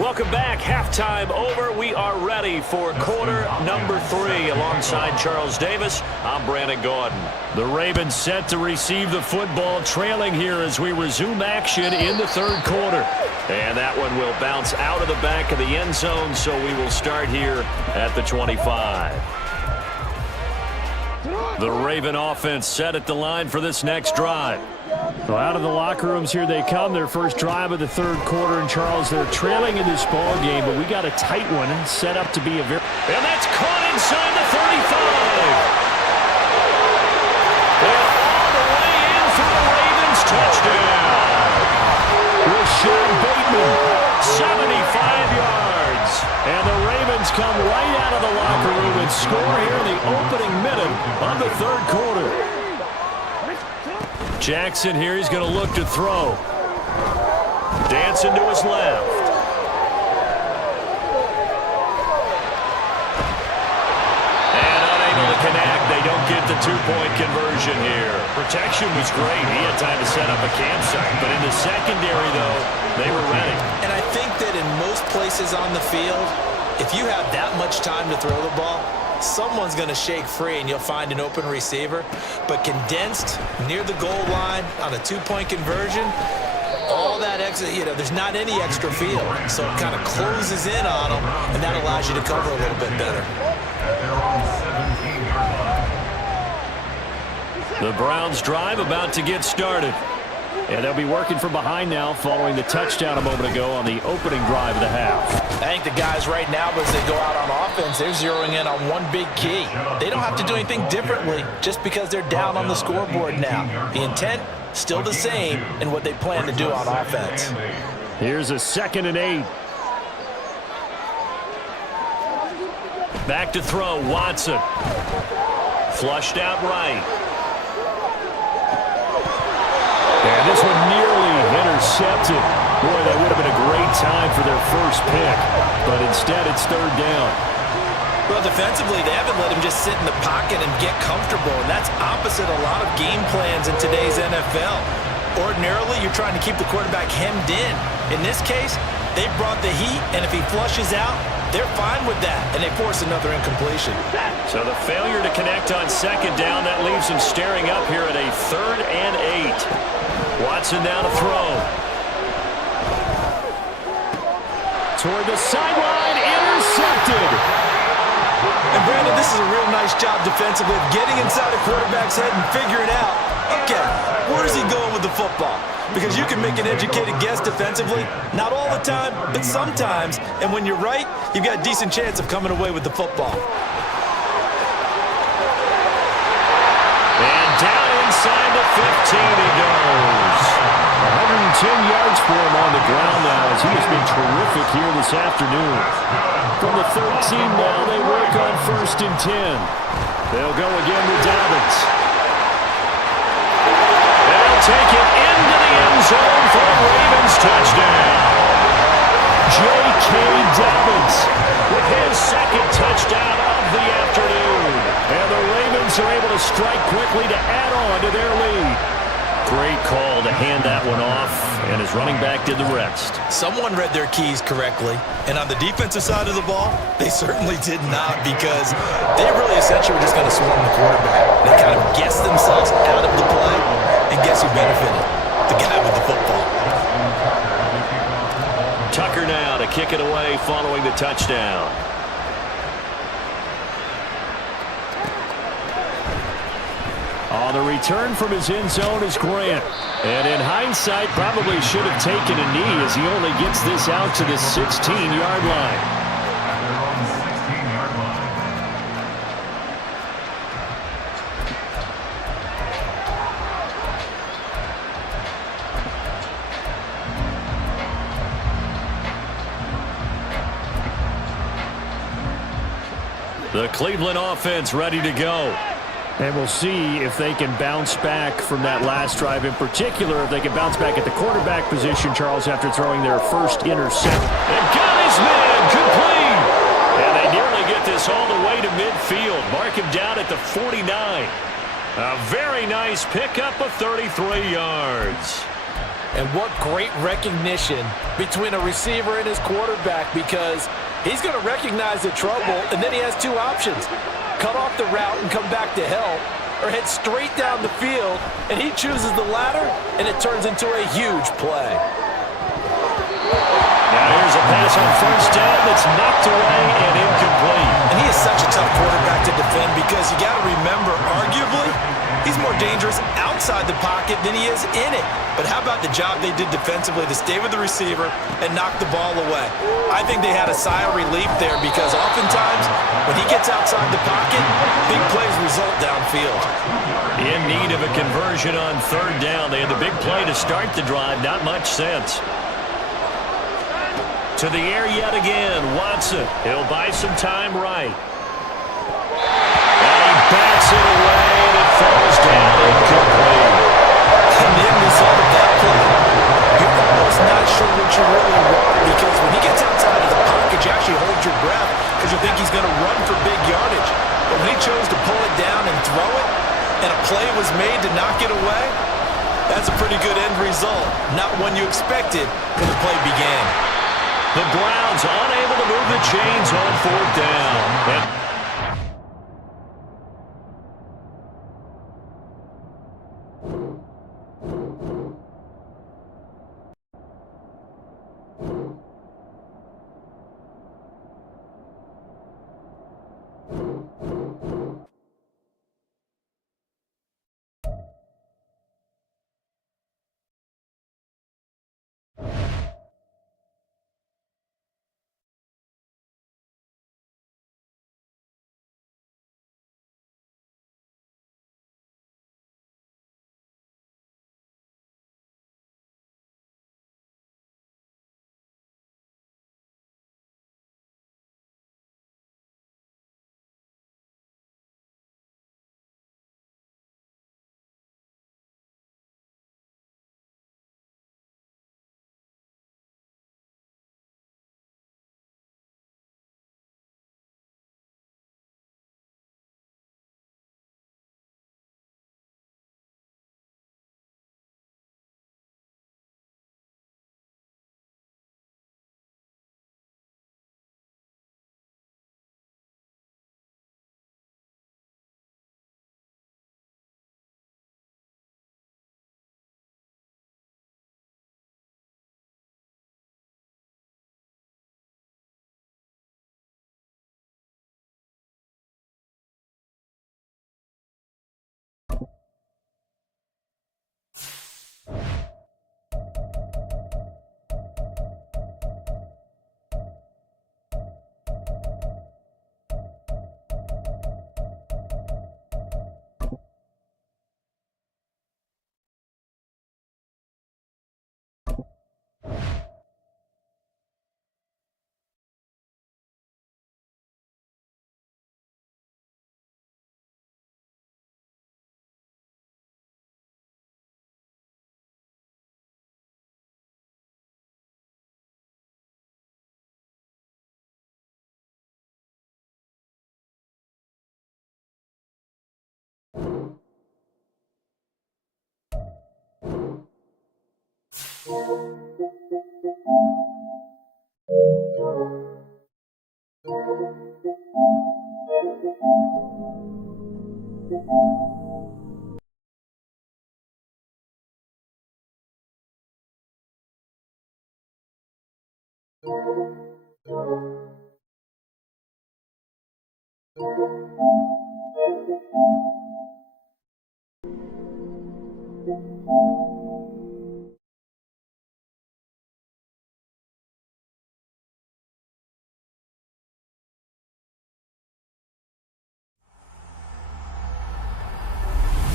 Welcome back. Halftime over. We are ready for quarter number 3. Alongside Charles Davis, I'm Brandon Gaudin. The Ravens set to receive the football, trailing here as we resume action in the 3rd quarter. And that one will bounce out of the back of the end zone, so we will start here at the 25. The Raven offense set at the line for this next drive. So out of the locker rooms here they come. Their first drive of the 3rd quarter. And Charles, they're trailing in this ball game, but we got a tight one set up to be a very... And that's caught inside the 35. And all the way in for the Ravens touchdown. Rashad Bateman, 75 yards. And the Ravens come right out of the locker room and score here in the opening minute of the 3rd quarter. Jackson here, he's going to look to throw. Dancing to his left. And unable to connect. They don't get the 2-point conversion here. Protection was great. He had time to set up a campsite. But in the secondary, though, they were ready. And I think that in most places on the field, if you have that much time to throw the ball, someone's going to shake free and you'll find an open receiver. But condensed near the goal line on a 2-point conversion, all that extra, there's not any extra field. So it kind of closes in on them, and that allows you to cover a little bit better. The Browns drive about to get started. And they'll be working from behind now following the touchdown a moment ago on the opening drive of the half. I think the guys right now, as they go out on offense, they're zeroing in on one big key. They don't have to do anything differently just because they're down on the scoreboard now. The intent, still the same in what they plan to do on offense. Here's a 2nd and 8. Back to throw, Watson. Flushed out right. And this one nearly intercepted. Boy, that would have been a great time for their first pick, but instead it's third down. Well, defensively, they haven't let him just sit in the pocket and get comfortable, and that's opposite a lot of game plans in today's NFL. Ordinarily, you're trying to keep the quarterback hemmed in. In this case, they brought the heat, and if he flushes out, they're fine with that, and they force another incompletion. So the failure to connect on second down, that leaves him staring up here at a 3rd and 8. Watson now to throw. Toward the sideline, intercepted. And Brandon, this is a real nice job defensively of getting inside the quarterback's head and figuring out, okay, where is he going with the football? Because you can make an educated guess defensively, not all the time, but sometimes. And when you're right, you've got a decent chance of coming away with the football. And down inside the 15 he goes. 110 yards for him on the ground now as he has been terrific here this afternoon. From the 13 now, they work on 1st and 10. They'll go again with Dobbins. They'll take it into the end zone for a Ravens touchdown. J.K. Dobbins With his 2nd touchdown of the afternoon. And the Ravens are able to strike quickly to add on to their lead. Great call to hand that one off, and his running back did the rest. Someone read their keys correctly, and on the defensive side of the ball, they certainly did not, because they really essentially were just going to swarm the quarterback. They kind of guessed themselves out of the play, and guess who benefited? The guy with the football. Tucker now to kick it away following the touchdown. On the return from his end zone is Grant. And in hindsight, probably should have taken a knee as he only gets this out to the 16-yard line. The Cleveland offense ready to go. And we'll see if they can bounce back from that last drive, in particular, if they can bounce back at the quarterback position, Charles, after throwing their first interception. And got his man complete. And they nearly get this all the way to midfield. Mark him down at the 49. A very nice pickup of 33 yards. And what great recognition between a receiver and his quarterback, because he's going to recognize the trouble, and then he has two options. Cut off the route and come back to help, or head straight down the field, and he chooses the latter, and it turns into a huge play. Now here's a pass on first down that's knocked away and incomplete. And he is such a tough quarterback to defend, because you got to remember, arguably, he's more dangerous outside the pocket than he is in it. But how about the job they did defensively to stay with the receiver and knock the ball away? I think they had a sigh of relief there, because oftentimes when he gets outside the pocket, big plays result downfield. In need of a conversion on third down. They had the big play to start the drive. Not much sense. To the air yet again. Watson. He'll buy some time right. And he bats it away, and it falls down incomplete. And the end result of that play, you're almost not sure what you really want, because when he gets outside of the pocket, you actually hold your breath because you think he's going to run for big yardage. But when he chose to pull it down and throw it, and a play was made to knock it away, that's a pretty good end result. Not one you expected when the play began. The Browns unable to move the chains on fourth down. And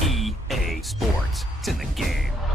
EA Sports. It's in the game.